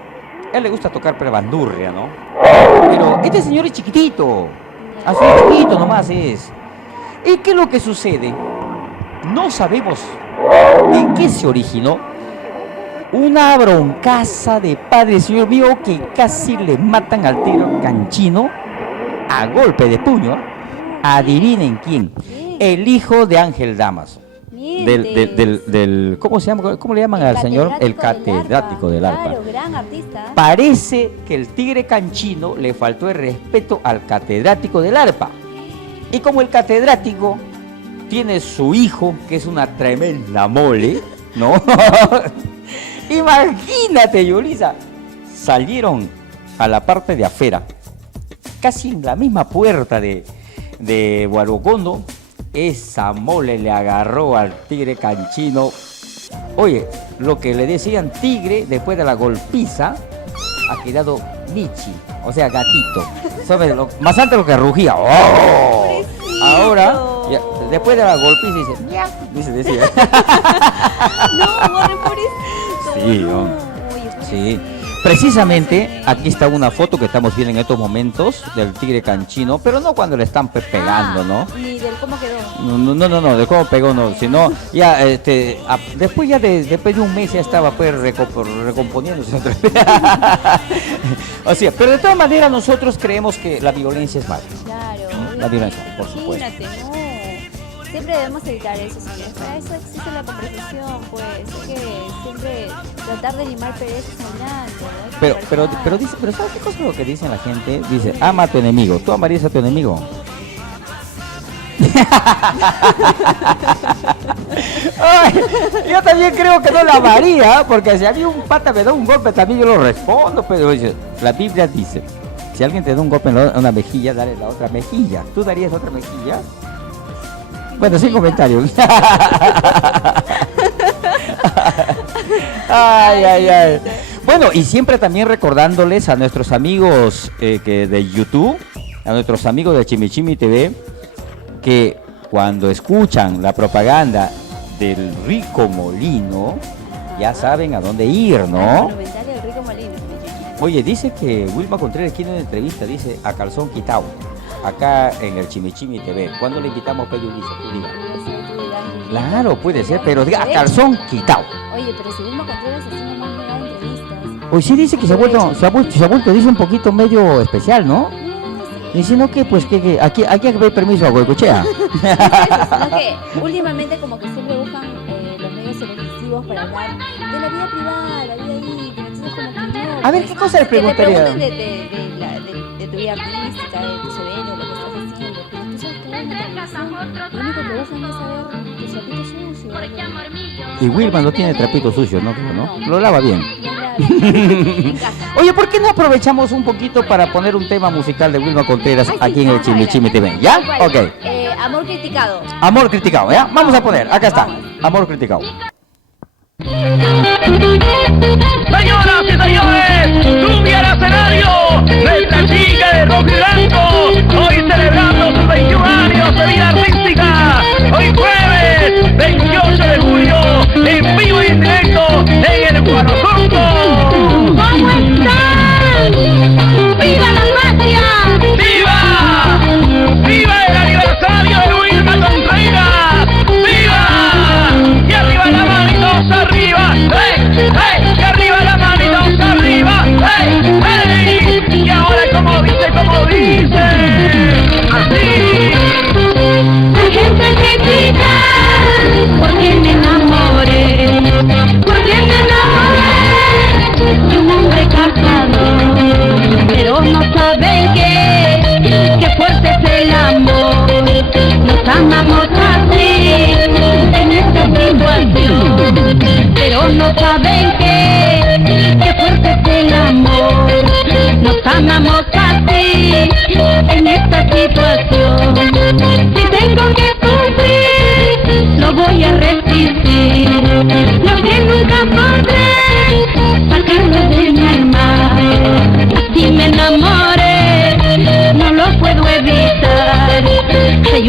él le gusta tocar pero bandurria, ¿no? Pero este señor es chiquitito, así chiquito nomás es. ¿Y qué es lo que sucede? No sabemos en qué se originó una broncaza de padre, señor mío, que casi le matan al tigre canchino a golpe de puño. Adivinen quién. El hijo de Ángel Damaso. ¿Cómo se llama? ¿Cómo le llaman al señor? El catedrático del arpa. Claro, gran artista. Parece que el tigre canchino le faltó el respeto al catedrático del arpa. Y como el catedrático tiene su hijo, que es una tremenda mole, ¿no? Imagínate, Yulisa, salieron a la parte de afuera, casi en la misma puerta de Guarocondo. Esa mole le agarró al tigre canchino. Oye, lo que le decían tigre después de la golpiza ha quedado Michi, o sea, gatito. ¿Sabes? Más antes lo que rugía. ¡Oh! Ahora, ya, después de la golpiza dice, ¡miau! Decía. No, Warren, pobrecito. Sí, no. Sí. Precisamente aquí está una foto que estamos viendo en estos momentos del tigre canchino, pero no cuando le están pegando, ¿no? Ni del cómo quedó. No, de cómo pegó no, sino ya después después de un mes ya estaba pues recomponiéndose otra vez. O sea, pero de todas maneras nosotros creemos que la violencia es mala. Claro. La violencia, por supuesto. Imagínate, no. Siempre debemos evitar eso, señores. Para eso existe la conversación, pues. Hay que siempre tratar de limar perezas hablando. Pero ¿sabes qué cosa es lo que dicen la gente? Dice, ama a tu enemigo. ¿Tú amarías a tu enemigo? Ay, yo también creo que no la amaría, porque si a mí un pata me da un golpe también yo lo respondo, pero dice, la Biblia dice, si alguien te da un golpe en una mejilla, dale la otra mejilla. ¿Tú darías otra mejilla? Bueno, sin comentarios. Ay. Bueno, y siempre también recordándoles a nuestros amigos de YouTube, a nuestros amigos de Chimichimi TV, que cuando escuchan la propaganda del Rico Molino, ya saben a dónde ir, ¿no? Rico Molino. Oye, dice que Wilma Contreras quiere una entrevista, dice, a calzón quitado, acá en el Chimichimi TV. ¿Cuándo le invitamos a Pedro Ulises? Tú digas. Claro, puede ser, pero diga, a calzón quitado. Oye, pero si Wilma Contreras así nomás no da entrevistas. Hoy sí dice que se ha vuelto, dice un poquito medio especial, ¿no? Diciendo que, pues, que aquí hay que pedir permiso a Goicoechea. No es eso, sino que últimamente como que siempre buscan los medios televisivos para hablar de la vida privada, la vida íntima, entonces como que no. A ver, ¿qué cosa le preguntaría? Que te pregunten de tu vida artística, de tus eventos, lo que estás haciendo. Pero tú sabes que en la televisión lo único que buscan es saber tus zapitos sucios. Y Wilma no tiene trapito sucio, ¿no? ¿No? Lo lava bien. En casa. Oye, ¿por qué no aprovechamos un poquito para poner un tema musical de Wilma Contreras aquí en el Chimichimi TV? ¿Ya? Ok. Amor criticado. Amor criticado, ¿ya? Vamos a poner, acá está. Amor criticado. Señoras y señores, subia al escenario nuestra chica de rock blanco, hoy celebrando sus 21 años de vida artística. Hoy jueves 28 de julio, en vivo y en directo en el Guanajuato. ¿Cómo están? ¡Viva la patria! ¡Viva! ¡Viva el aniversario de Wilma Contreras! ¡Viva! ¡Y arriba la manitos arriba! ¡Hey! ¡Hey! ¡Y arriba la manitos arriba! ¡Hey! ¡Hey! Y ahora como dice, así. La gente critica porque me enamoré, de un hombre casado, pero no saben que fuerte es el amor. Nos amamos así en esta situación, pero no saben que fuerte es el amor. Nos amamos así en esta situación. Si tengo que sufrir, lo voy a resistir.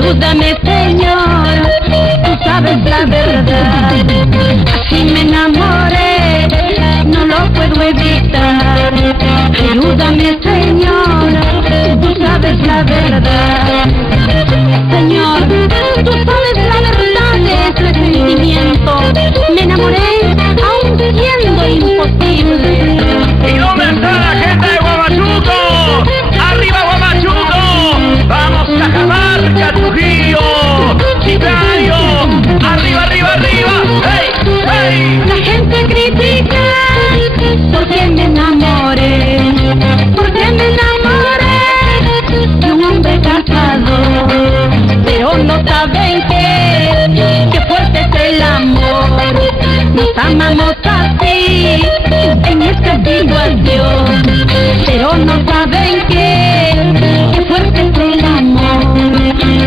Ayúdame, Señor, tú sabes la verdad. Así me enamoré, no lo puedo evitar. Ayúdame, Señor, tú sabes la verdad. Señor, tú sabes la verdad de este sentimiento. Me enamoré aún siendo imposible. ¿Y dónde está la gente de Huamachuco? ¡Arriba Huamachuco! ¡Vamos a Cajamarca, Trujillo! ¡Chiclayo! ¡Arriba, arriba, arriba! ¡Hey, hey! La gente critica porque me enamoré. Porque me enamoré de un hombre casado. Pero no saben que fuerte es el amor. Nos amamos así en esta situación. Pero no saben que fuerte es el amor.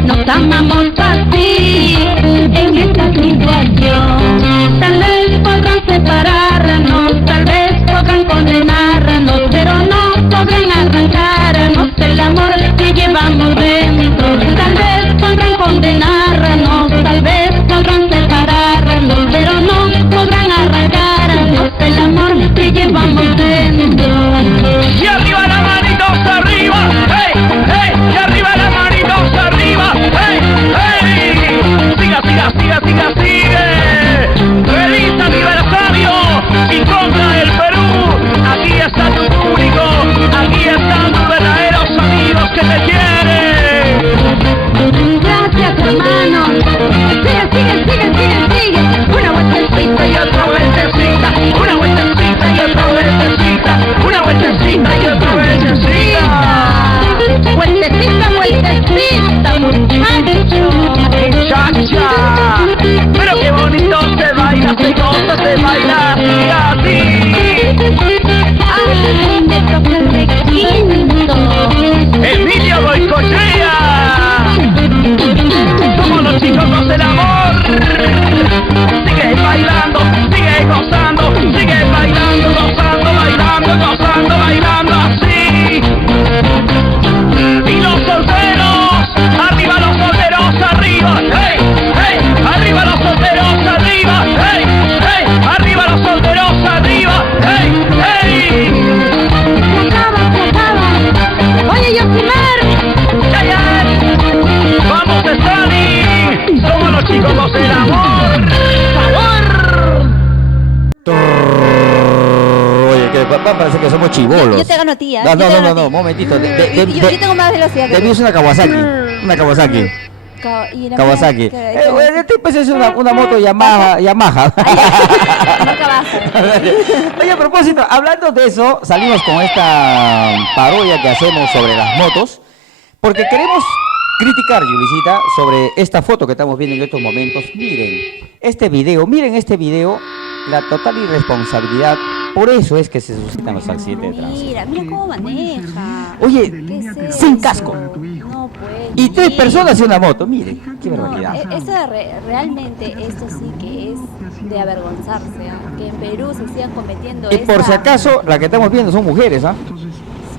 Nos amamos así en esta situación. Tal vez podrán separarnos, tal vez podrán condenarnos, pero no podrán arrancarnos el amor que llevamos dentro. Tal vez podrán condenarnos, tal vez podrán separarnos, pero no podrán arrancarnos el amor que llevamos dentro. ¡Y arriba las manitos arriba! ¡Hey, hey! ¡Y arriba las manitos arriba! ¡Hey, hey! ¡Siga, siga, siga, siga, sigue! ¡Feliz aniversario! ¡Y contra el Perú! Aquí está tu público, aquí están tus verdaderos amigos que te quieren. Gracias, hermano. Sigue, sigue, sigue, sigue, sigue. Una vueltecita y otra vueltecita. Una vueltecita y otra vueltecita. Una vueltecita y otra vueltecita. Vueltecita, vueltecita, muchacho. ¡Muchacha! Pero qué bonito se baila, se goza, se baila así. Ay, me toca el requinto. ¡Emilio Boicochea! Somos los chicos del amor. Sigue bailando, sigue gozando, sigue bailando, gozando, bailando, gozando, bailando así. Y los solteros, arriba los solteros, arriba, hey, hey, arriba los solteros, arriba, hey, hey, arriba los solteros, arriba, hey, hey. Se acaba. Oye, Yosimar. Ya, ya. Vamos, Stalin, somos los chicos del amor. ¡Sabor! Oye, que parece que somos chibolos. Yo te gano a ti, ¿eh? No, momentito. Yo tengo más velocidad que De mí es una Kawasaki. Una Kawasaki. Y la Kawasaki. mía, Este pues es una moto Yamaha. No Kawasaki. Oye, a propósito, hablando de eso, salimos con esta parodia que hacemos sobre las motos, porque queremos criticar, Yulisita, sobre esta foto que estamos viendo en estos momentos. Miren este video, la total irresponsabilidad. Por eso es que se suscitan los accidentes de tránsito. Mira cómo maneja. Oye, ¿Qué es eso? sin casco. No, pues. Y 3 sí. personas en una moto. Miren, qué barbaridad. Eso realmente, esto sí que es de avergonzarse, ¿ah? Que en Perú se sigan cometiendo Y por si acaso, la que estamos viendo son mujeres, ¿ah?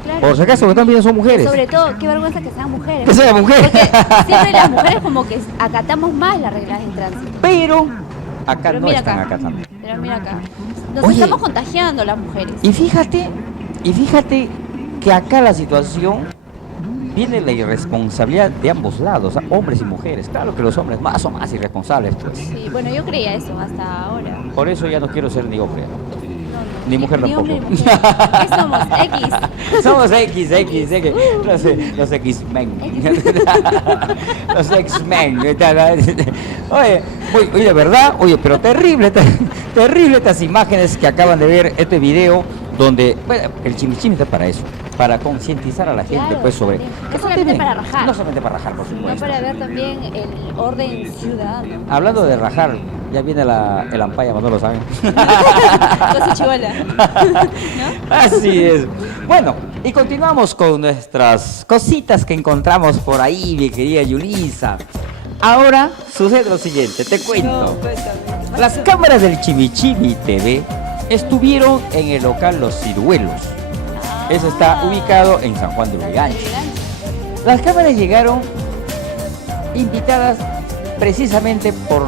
Claro. Por si acaso, lo que están viendo son mujeres. Sobre todo, qué vergüenza que sean mujeres. Que sean mujeres. Porque siempre las mujeres como que acatamos más las reglas de tránsito. Pero acá Pero no mira están acá. acatando. Pero mira acá. Nos Oye, estamos contagiando las mujeres. Y fíjate que acá la situación viene la irresponsabilidad de ambos lados, hombres y mujeres. Claro que los hombres son más irresponsables, pues. Sí, bueno, yo creía eso hasta ahora. Por eso ya no quiero ser ni hombre, No, ni mujer ni tampoco. hombre, ni mujer. ¿Qué somos? X. Somos X. Los X-Men. Los X-Men. Oye, de verdad, pero terrible estas imágenes que acaban de ver, este video, donde, bueno, el chimichimi está para eso, para concientizar a la gente, Claro, pues, sobre... también. que No solamente deben- para rajar. No solamente para rajar, por No supuesto. para ver también el orden ciudadano. Hablando de rajar, ya viene el ampaya, no lo saben. Cosa chibola. Así es. Bueno, y continuamos con nuestras cositas que encontramos por ahí, mi querida Yulisa. Ahora sucede lo siguiente, te cuento. Las cámaras del Chimichimi TV estuvieron en el local Los Ciruelos. Eso está ubicado en San Juan de Lurigancho. Las cámaras llegaron invitadas precisamente por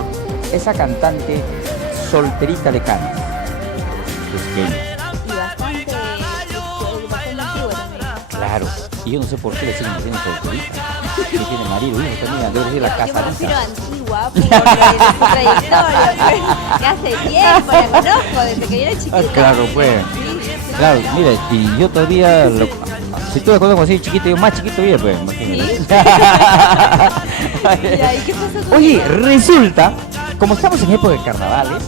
esa cantante Solterita de Canas. Y bastante antigua también. Claro, y yo no sé por qué le siguen diciendo Solterita. Que tiene marido, hijo, también debe decir la Yo casa me refiero a lisa. antigua por su trayectoria, pues, que hace tiempo la conozco, desde que yo era chiquita. Claro, pues. Sí. Claro, mira, y yo todavía, si tú me conozco así chiquito, yo más chiquito todavía, pues, imagínate. ¿Sí? Ya, ¿y qué pasó con Oye, ella? resulta, como estamos en época de carnavales,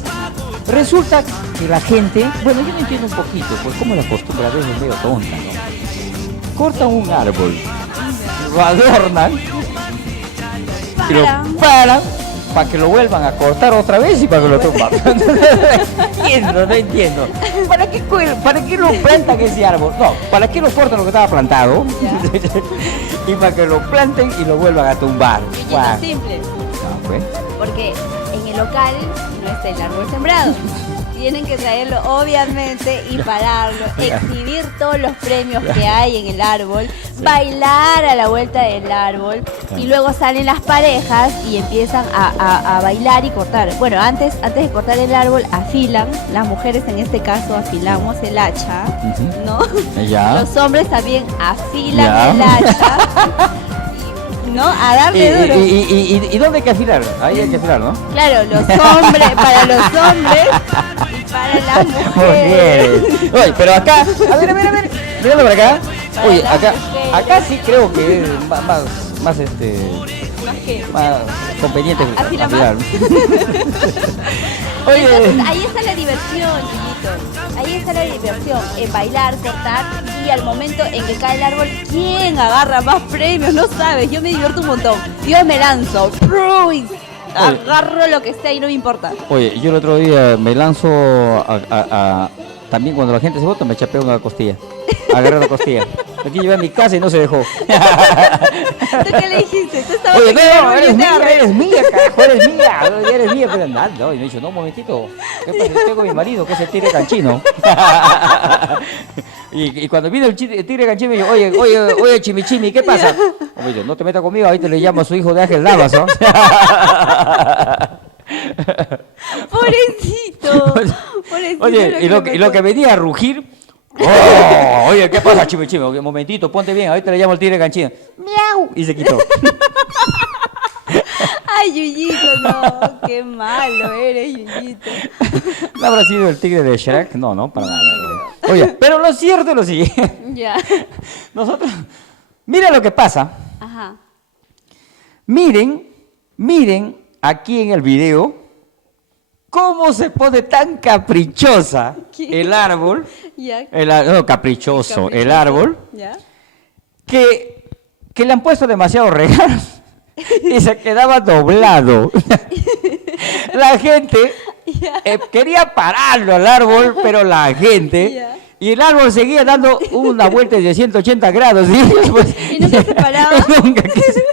resulta que la gente, bueno, yo no entiendo un poquito, pues como la costumbre a veces es medio tonta, ¿no? Cortan un árbol, lo adornan, y lo paran para que lo vuelvan a cortar otra vez y para que lo tumban. No entiendo. ¿Para qué lo plantan ese árbol? No, ¿para qué lo cortan lo que estaba plantado? Y para que lo planten y lo vuelvan a tumbar. Y es simple, No, pues. porque en el local no está el árbol sembrado. Tienen que traerlo, obviamente, y pararlo, exhibir todos los premios que hay en el árbol, bailar a la vuelta del árbol, y luego salen las parejas y empiezan a bailar y cortar. Bueno, antes de cortar el árbol, afilan, las mujeres en este caso afilamos el hacha, ¿no? Ya. Los hombres también afilan Ya. el hacha, ¿no? A darle duro. ¿Y dónde hay que afilar? Ahí hay que afilar, ¿no? Claro, los hombres, para los hombres y para las mujeres. Oye, pero acá, a ver, mirando para acá. Para Oye, las mujeres. acá sí creo que es más ¿Más qué? más conveniente ¿Afila afilar. Entonces, Oye, ahí está la diversión, chiquitos. Ahí está la diversión, en bailar, cortar, y al momento en que cae el árbol, ¿quién agarra más premios? No sabes, yo me divierto un montón. Yo me lanzo, y agarro lo que sea y no me importa. oye, yo el otro día me lanzo también cuando la gente se vota me chapeo una costilla. Agarré una costilla. Aquí llevé a mi casa y no se dejó. ¿Tú qué le dijiste? ¿Tú estabas Oye, en el árbol no, y yo te agarré? eres mía, carajo, eres mía, pero nada, no, y me dicho, no, un momentito, ¿qué pasa? Tengo a mi marido, que es el tigre canchino. y cuando vino el tigre canchino, me dijo, oye, Chimichimi, ¿qué pasa? Me dijo, no te metas conmigo, ahí te le llamo a su hijo de Ángel Navas, ¿no? Pobrecito. Oye, y lo que venía a rugir, ¡oh! Oye, ¿qué pasa, Chimichimi? Un momentito, ponte bien, ahorita le llamo al tigre canchino. ¡Miau! Y se quitó. Ay, Yuyito, no, qué malo eres, Yuyito. ¿No habrá sido el tigre de Shrek? No, para nada. Oye, pero lo cierto es lo siguiente. Ya. Nosotros, mira lo que pasa. Ajá. Miren aquí en el video cómo se pone tan caprichosa ¿Qué? el árbol. Ya. Caprichoso el árbol, Ya. que le han puesto demasiados regalos y se quedaba doblado. La gente quería pararlo al árbol, pero la gente... Ya. Y el árbol seguía dando una vuelta de 180 grados. ¿Sí? ¿Y nunca se paraba? Nunca quise.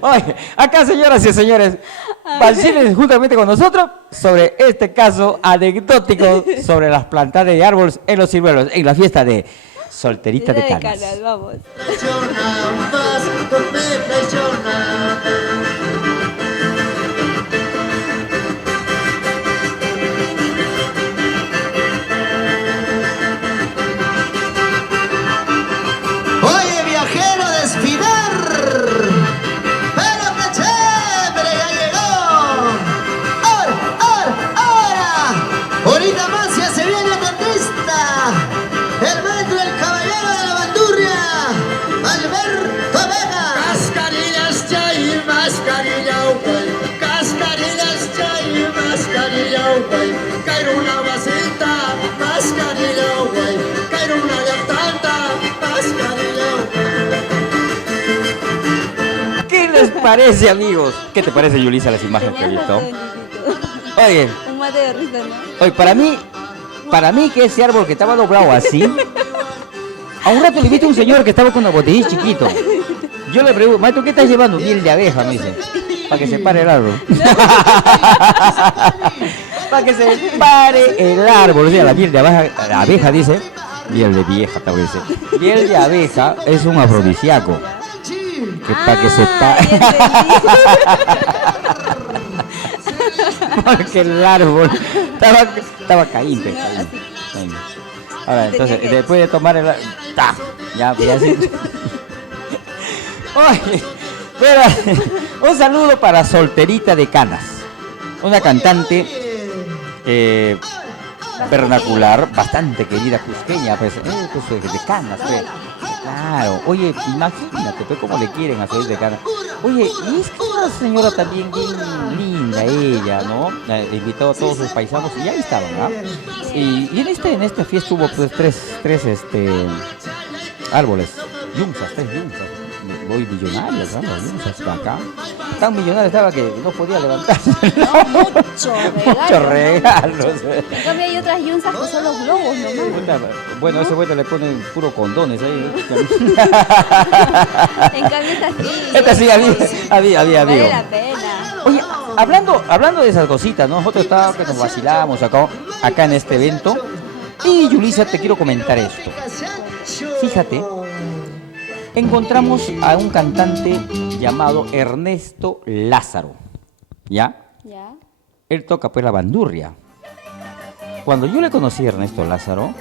Oye, acá, señoras y señores, Balcines juntamente con nosotros sobre este caso anecdótico sobre las plantadas de árboles en los ciruelos, en la fiesta de Solterita de Canas. Vamos. Oye, viajero a desfilar, pero qué chévere, ya llegó. Ahora, ahorita más ya se viene atentista, el maestro, el caballero de la bandurria, Alberto Vega. Cascarillas chay, mascarilla, güey, cascarillas chay, mascarilla, güey, caer una vasita, mascarilla, güey, caer una gatata, mascarilla, ¿Qué les parece, amigos? ¿Qué te parece, Yulisa, las imágenes que he visto? Oye, Un mate de risa, ¿no? oye, para mí que ese árbol que estaba doblado así, a un rato le viste a un señor que estaba con una botellita chiquito. Yo le pregunto, maestro, ¿qué estás llevando? Miel de abeja, me dice. Para que se pare el árbol. Para que se pare el árbol. O sea, la miel de abeja dice, miel de vieja, tal vez dice. Miel de abeja es un afrodisíaco. para que sepa. Porque el árbol estaba caído. Ahora, entonces, después de tomar el... Ya así. Oye, pero, un saludo para Solterita de Canas, una cantante vernacular, bastante querida, cusqueña, pues, de Canas, pues. Claro, oye, imagínate, pues, cómo le quieren a Solterita de Canas. Oye, y es que una señora también bien linda ella, ¿no? Invitó a todos sus paisanos y ahí estaban, ¿ah? Y en esta fiesta hubo pues tres árboles, tres yunzas. Voy millonarios, ¿no? Los yunzas acá. Tan millonario estaba que no podía levantarse. No, muchos regalos. En cambio hay otras yunzas que son los globos nomás. Bueno, ese vuelta le ponen puro condones ahí. En cambio esta sí había. Vale la pena. Oye, hablando de esas cositas, ¿no? Nosotros estábamos que nos vacilamos acá en este evento. Y Yulisa, te quiero comentar esto. Fíjate, encontramos a un cantante llamado Ernesto Lázaro, ¿ya? ¿Ya? Él toca pues la bandurria. Cuando yo le conocí a Ernesto Lázaro,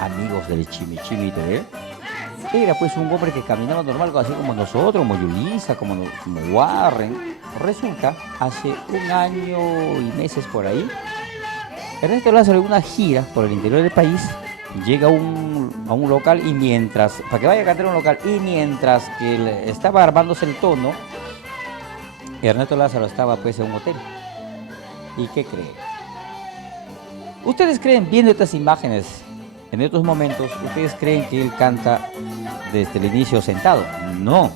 amigos del Chimichimi TV, era pues un hombre que caminaba normal, así como nosotros, como Yulisa, como Warren. Resulta, hace un año y meses por ahí, Ernesto Lázaro en una gira por el interior del país, llega a un local y mientras, para que vaya a cantar a un local, y mientras que estaba armándose el tono, Ernesto Lázaro estaba pues en un hotel. ¿Y qué creen? ¿Ustedes creen, viendo estas imágenes, en estos momentos, ustedes creen que él canta desde el inicio sentado? No.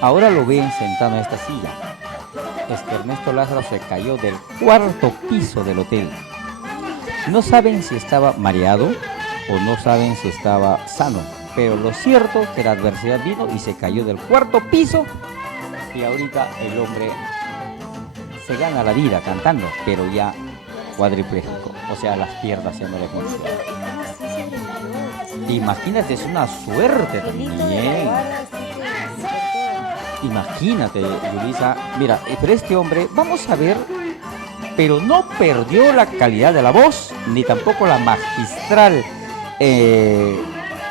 Ahora lo ven sentado en esta silla. Es que Ernesto Lázaro se cayó del 4º piso del hotel. No saben si estaba mareado o no saben si estaba sano, pero lo cierto es que la adversidad vino y se cayó del 4º piso y ahorita el hombre se gana la vida cantando, pero ya cuadripléjico, o sea, las piernas ya no le funcionan. Imagínate, es una suerte también. Imagínate, Yulisa, mira, pero este hombre, vamos a ver, pero no perdió la calidad de la voz, ni tampoco la magistral,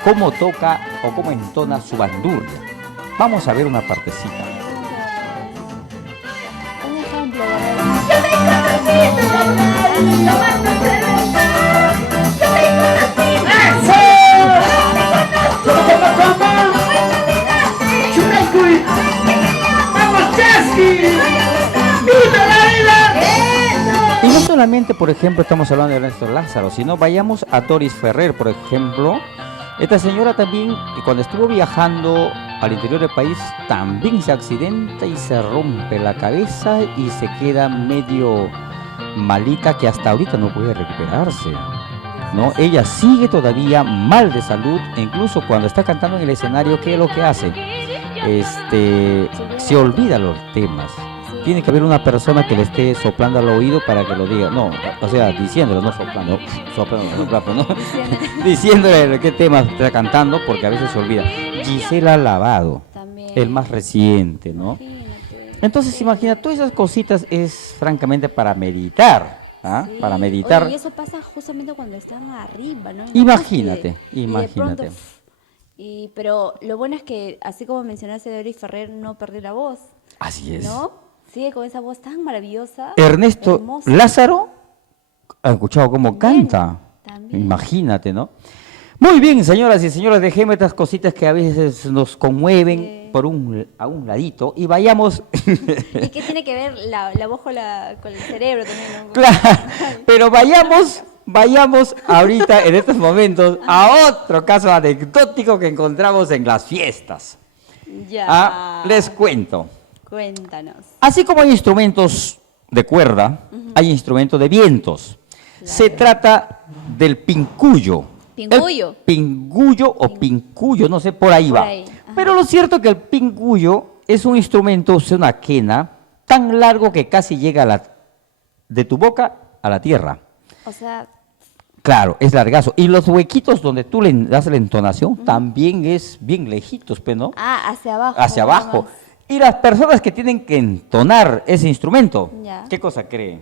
cómo toca o cómo entona su bandurria. Vamos a ver una partecita. Un ejemplo, Y no solamente, por ejemplo, estamos hablando de Ernesto Lázaro, sino vayamos a Doris Ferrer, por ejemplo. Esta señora también, cuando estuvo viajando al interior del país, también se accidenta y se rompe la cabeza y se queda medio malita, que hasta ahorita no puede recuperarse, ¿no? Ella sigue todavía mal de salud, e incluso cuando está cantando en el escenario, ¿qué es lo que hace? Se olvida los temas. Tiene que haber una persona que le esté soplando al oído para que lo diga. No, o sea, diciéndole, no soplando, ¿no? Diciéndole qué tema está cantando, porque a veces se olvida. Gisela Lavado, también, el más reciente, ¿no? Entonces, imagina, todas esas cositas es francamente para meditar, ¿ah? Sí. Para meditar. Oye, y eso pasa justamente cuando están arriba, ¿no? Imagínate. Pronto, pero lo bueno es que, así como mencionaste de Doris Ferrer, no perdió la voz. Así es. ¿No? Sigue con esa voz tan maravillosa. Ernesto hermosa. Lázaro, ¿has escuchado cómo canta? También. Imagínate, ¿no? Muy bien, señoras y señores, dejemos estas cositas que a veces nos conmueven a un ladito y vayamos... ¿Y qué tiene que ver la voz con el cerebro también, ¿no? Claro, pero vayamos ahorita, en estos momentos, a otro caso anecdótico que encontramos en las fiestas. Ya. Les cuento. Cuéntanos. Así como hay instrumentos de cuerda, hay instrumentos de vientos. Claro. Se trata del pincuyo. ¿Pincuyo? Pinguyo o pincuyo, no sé, por ahí va. Pero lo cierto es que el pincuyo es un instrumento, es una quena, tan largo que casi llega de tu boca a la tierra. O sea... Claro, es largazo. Y los huequitos donde tú le das la entonación también es bien lejitos, pues, ¿no? Ah, hacia abajo. Hacia abajo. Y las personas que tienen que entonar ese instrumento, Ya. ¿qué cosa creen?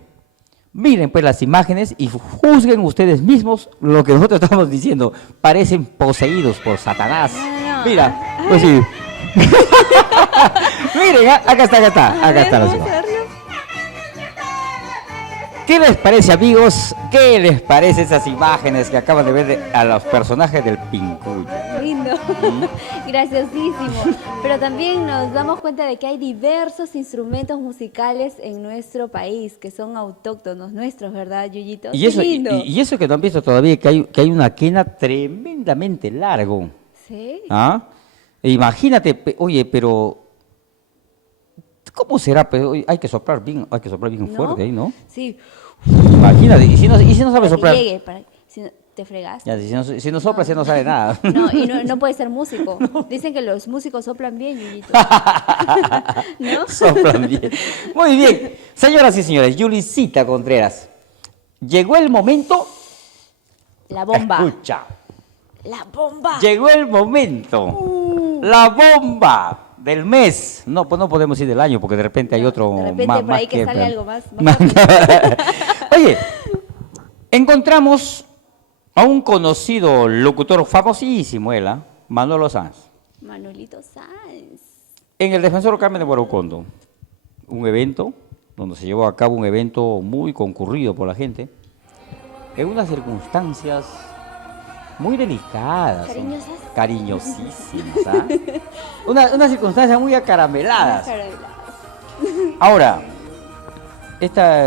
Miren pues las imágenes y juzguen ustedes mismos lo que nosotros estamos diciendo. Parecen poseídos por Satanás. No. Mira, pues sí. Miren, acá está la Vamos imagen. a verlo. ¿Qué les parece, amigos? ¿Qué les parece esas imágenes que acaban de ver a los personajes del Pincuyo? Lindo, graciosísimo. Pero también nos damos cuenta de que hay diversos instrumentos musicales en nuestro país que son autóctonos nuestros, ¿verdad, Yuyito? Y eso, Qué lindo. y eso que no han visto todavía, que hay una quena tremendamente largo. ¿Sí? ¿Ah? E imagínate, oye, pero ¿cómo será? Pues, oye, hay que soplar bien ¿No? fuerte ahí, ¿no? Sí. Imagínate, y si no sabes Para que soplar. llegue, si no, te fregas. Ya, si no soplas, ya no sale nada. No, y no puede ser músico. Dicen que los músicos soplan bien, Yuyito. ¿No? Soplan bien. Muy bien. Señoras y señores, Yulisita Contreras. Llegó el momento. La bomba. Escucha. La bomba. Llegó el momento. La bomba del mes. No, pues no podemos ir del año porque de repente hay otro De repente más, por ahí más que sale algo más. Oye, encontramos a un conocido locutor famosísimo, Manolo Sanz, Manuelito Sanz. en el Defensor Carmen de Guaraucondo. Un evento donde se llevó a cabo un evento muy concurrido por la gente, en unas circunstancias muy delicadas, Cariñosas. cariñosísimas, ¿ah? Unas circunstancias muy acarameladas. Carameladas. Ahora, esta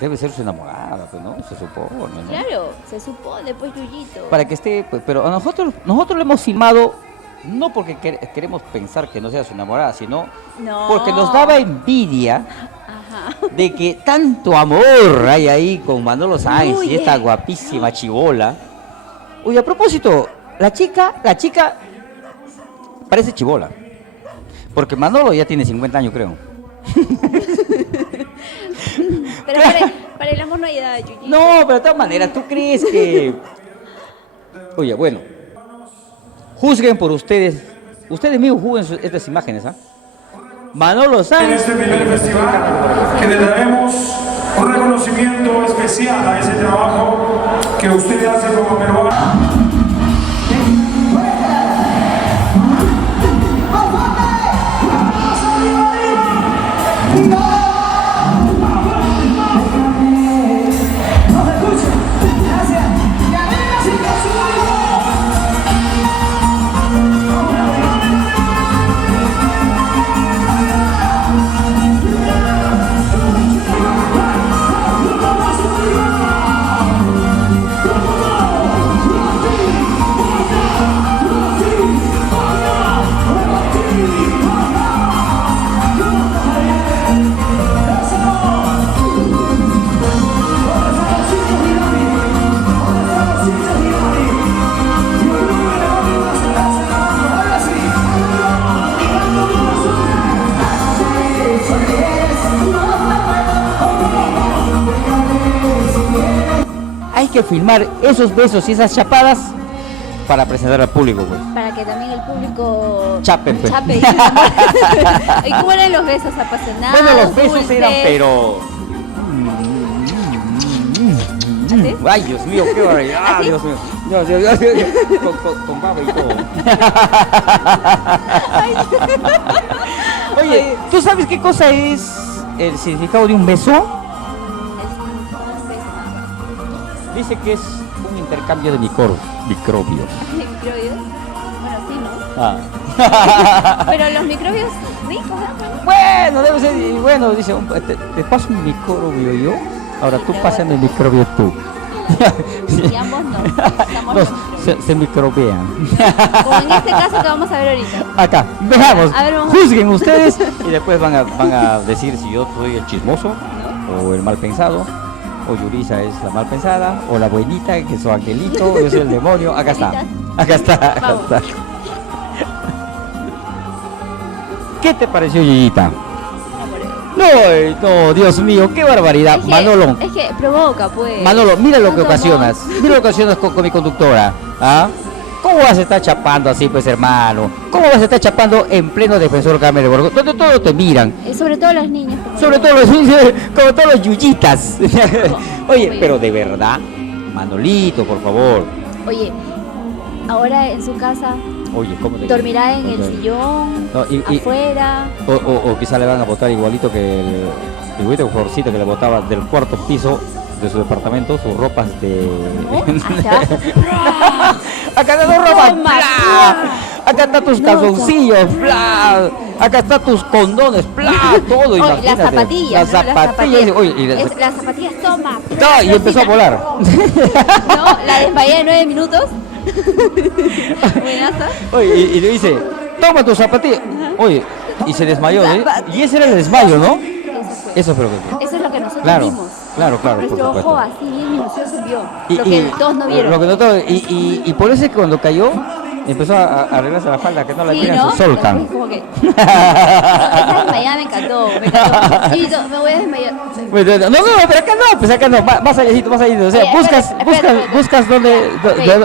debe ser su enamorada, pues, ¿no? Se supone, ¿no? Claro, se supone, pues, Yuyito. Para que esté, pues, pero a nosotros lo hemos filmado no porque queremos pensar que no sea su enamorada, sino No. porque nos daba envidia Ajá. de que tanto amor hay ahí con Manolo Sáenz y Oye. esta guapísima chibola. Oye, a propósito, la chica parece chibola. Porque Manolo ya tiene 50 años, creo. Pero para el amor no hay edad, Yuyito. No, pero de todas maneras, ¿tú crees que...? Oye, bueno, juzguen por ustedes. Ustedes mismos juzguen estas imágenes, ¿ah? Manolo En Sáenz. este primer festival que le daremos un reconocimiento especial a ese trabajo que usted hace como peruano. Hay que filmar esos besos y esas chapadas para presentar al público, pues. Para que también el público Chape, pues. chape y se enamore. ¿Y cómo eran los besos apasionados? Bueno, los besos dulces? eran, pero... ¿Así? Ay, Dios mío, qué barbaridad, ¿Así? Dios mío. Dios. Con baba y todo. Oye, ¿tú sabes qué cosa es el significado de un beso? Dice que es un intercambio de microbios. ¿Microbios? Bueno, sí, ¿no? Ah. Pero los microbios ricos, ¿no? Bueno, debe ser, y bueno, dice, te paso un microbio yo, ahora tú pasando el microbio tú. Y ambos no. Estamos Los, con microbios. se microbean. Como en este caso que vamos a ver ahorita. Acá, veamos, A ver, vamos. juzguen ustedes y después van a decir si yo soy el chismoso o el mal pensado, o Yulisa es la mal pensada, o la buenita que es su angelito, yo soy el demonio. Acá está, acá está. Vamos. ¿Qué te pareció, Yuyita? No, Dios mío, qué barbaridad. Manolo. Es que provoca, pues. Manolo, mira lo que No somos- ocasionas. Mira lo que ocasionas con mi conductora. ¿Ah? ¿Cómo vas a estar chapando así, pues, hermano? ¿Cómo vas a estar chapando en pleno Defensor Carmen de Borgo? Donde todos te miran. Sobre todo las niñas. Sobre todo los como todos los yuyitas. Oye, pero de verdad, Manolito, por favor. Oye, ahora en su casa Oye, ¿cómo te dormirá en el Ok. sillón, No, afuera. O quizá le van a botar igualito que el igualito florcito que le botaba del cuarto piso de su departamento, sus ropas de... Acá está tu ropa, ¡plá! Acá están tus calzoncillos, ¡plá! Acá están tus condones, ¡plá! Todo, Oye, imagínate. las zapatillas. Las zapatillas. Oye, y Las zapatillas, toma. y empezó a volar. No, la desmayé de 9 minutos. Buenaza. Oye, y le dice, toma tus zapatillas. Oye, y se desmayó, ¿eh? Y ese era el desmayo, ¿no? Eso fue lo que... Eso es lo que nosotros Claro, vimos. claro, por Nuestro supuesto. ojo así bien minucioso vio. Lo que todos no vieron. Lo que notó, y por eso es que cuando cayó, empezó a arreglarse la falda, que no la Sí, tiran ¿no? su solcan. Después como que... Esa desmayada me encantó. Chiquito, me voy a desmayar. No, pero acá no, pues acá no, más allácito, más allácito. O sea, Oye, espérate. buscas donde,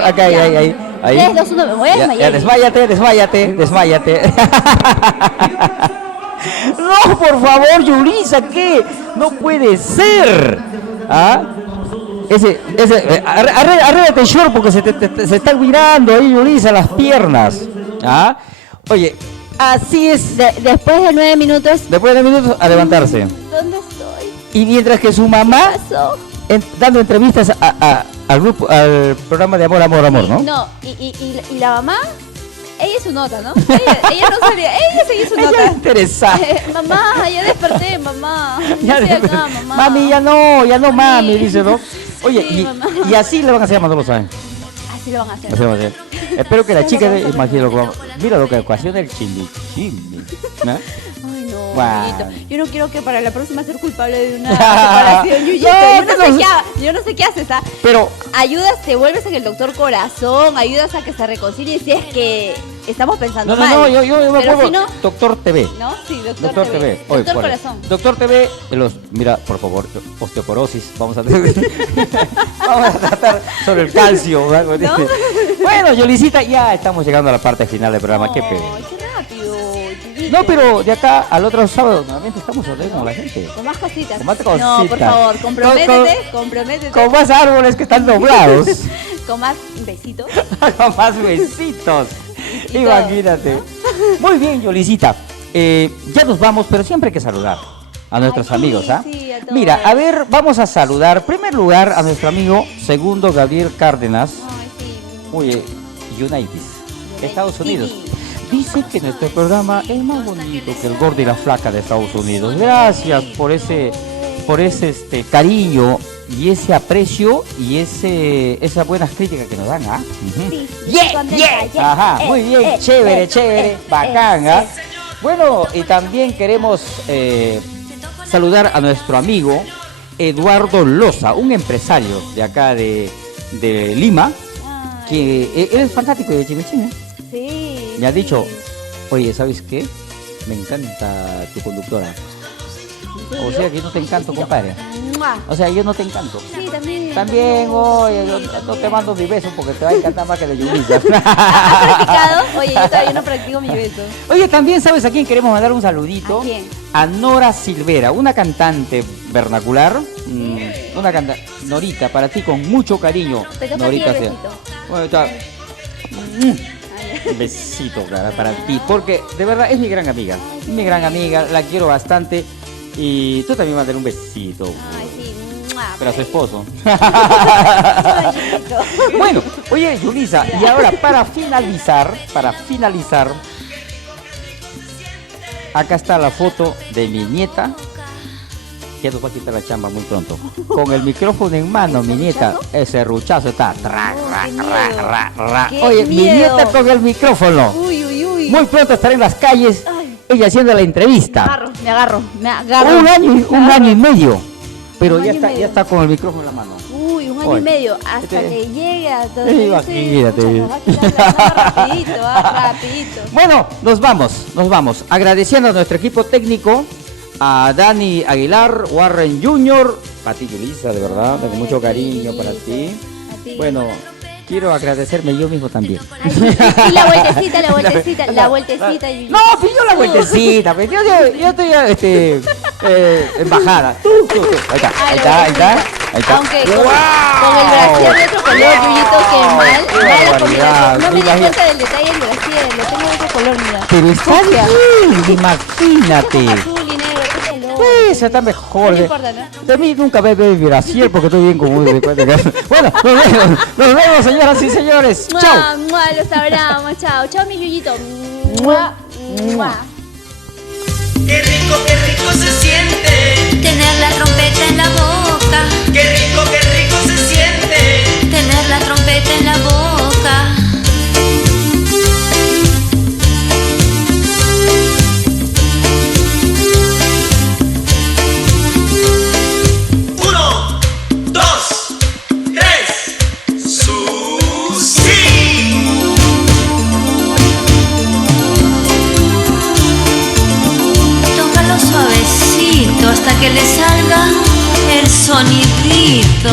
acá, ahí. 3, 2, 1, me voy a desmayar. Desmáyate. No, por favor, Yulisa, ¿qué? No puede ser. ¿Ah? Arréglate el short porque se están mirando ahí, Yulisa, las piernas. ¿Ah? Oye, así es. Después de 9 minutos. Después de 9 minutos, a levantarse. ¿Dónde estoy? Y mientras que su mamá, ¿Qué pasó? dando entrevistas al grupo, al programa de Amor, ¿no? No, y la mamá, ella es su nota, ¿no? Ella no salía, ella seguía su Ella nota. es interesante. Mamá, ya desperté, mamá. Ya Estoy después, acá, mamá. mami, ya no, mami, dice, ¿no? Oye, Sí, mamá. y así le van a hacer a Manolo, ¿saben? Así lo van a hacer. Así lo van a hacer. Espero que la chica, imagino, mira lo que ocasiona el chimichimi, ¿no? Ay, no, Guau. Yuyito. Yo no quiero que para la próxima ser culpable de una separación, Yuyito. Yo no sé qué haces, ¿ah? Pero Ayudas, te vuelves en el doctor corazón, ayudas a que se reconcilien si es que estamos pensando no, mal. yo me Pero pongo si no, Doctor TV. ¿no? Sí, doctor TV. TV. Oye, Doctor por- corazón. Doctor TV, mira, por favor, osteoporosis, vamos a tratar sobre el calcio. ¿verdad? ¿No? Bueno, Yolisita, ya estamos llegando a la parte final del programa. Qué pena. Ay, qué rápido, Yuyito. No, pero de acá al otro sábado nuevamente estamos con la gente. Con más cositas. Con más No, por cositas. favor, comprométete. Con más árboles que están doblados. Con más besitos. Con más besitos. Y Imagínate. Muy bien, Yolisita. Ya nos vamos, pero siempre hay que saludar a nuestros Ay, sí, amigos, ¿ah? sí, a todos. Mira, a ver, vamos a saludar, en primer lugar, a nuestro amigo Segundo Gabriel Cárdenas, Ay, sí. oye, United, Estados Unidos. Dice que nuestro programa es más bonito que el gordo y la flaca de Estados Unidos. Gracias por ese cariño y ese aprecio y esas buenas críticas que nos dan, ¿ah? Ujú. Sí, Yeah, contenta, yeah. yeah. Ajá, muy bien, chévere, bacán, ¿ah? Bueno, y también queremos saludar a nuestro amigo Eduardo Loza, un empresario de acá de Lima, que él es fanático de Chimichime. Sí. Me ha dicho, oye, ¿sabes qué? Me encanta tu conductora. O sea que yo no te encanto, compadre. ¡Mua! O sea, yo no te encanto. Sí, también. También, oye, yo no te mando mi beso porque te va a encantar más que de Yulisa. ¿Has practicado? Oye, yo todavía no practico mi beso. Oye, también, ¿sabes a quién queremos mandar un saludito? ¿A quién? A Nora Silvera, una cantante vernacular. Una cantante. Norita, para ti con mucho cariño. Te toca Norita, a ti el sea. besito. Bueno, está. Un besito, cara, para ti, porque de verdad es mi gran amiga. Mi gran amiga, la quiero bastante. Y tú también mandar un besito. Ay, sí. ¡Mua! Pero a su esposo. Ay, chiquito. Bueno, oye, Yulisa, y ahora para finalizar, acá está la foto de mi nieta. Ya nos va a quitar la chamba muy pronto. Con el micrófono en mano, mi nieta. Ese ruchazo está. Qué Oye, mi miedo. nieta con el micrófono. Uy, uy, uy. Muy pronto estaré en las calles, Ay. ella haciendo la entrevista. Me agarro. Un año y medio. Pero Un ya año y está, medio. ya está con el micrófono en la mano. Uy, un año Oye, y medio. Hasta este- que llegue a todo eso. Imagínate. Nos va a quitar la chamba rapidito, rapidito. Bueno, nos vamos. Agradeciendo a nuestro equipo técnico, a Dani Aguilar, Warren Jr., para ti, Yulisa, de verdad, con mucho cariño para ti. Bueno, quiero agradecerme yo mismo también. Ay, y la vueltecita. No, pidió la vueltecita, yo estoy embajada. Ahí está. Aunque con el brasier de otro color, Yuyito, que mala combinación. No me di cuenta del detalle del brasier, lo tengo de otro color, mira. Pero está bien, imagínate. Azul y negro, qué color. Pues está mejor. No importa, ¿no? De mí nunca me ve brasier porque estoy bien común de cuenta. Bueno, nos vemos, señoras y señores. Chao. Los abrazamos, chao, mi Yuyito. Qué rico se siente Tener la trompeta en la boca. Qué rico se siente Tener la trompeta en la boca. Uno, dos, tres, sí. Tócalo suavecito hasta que le salga el sonidito.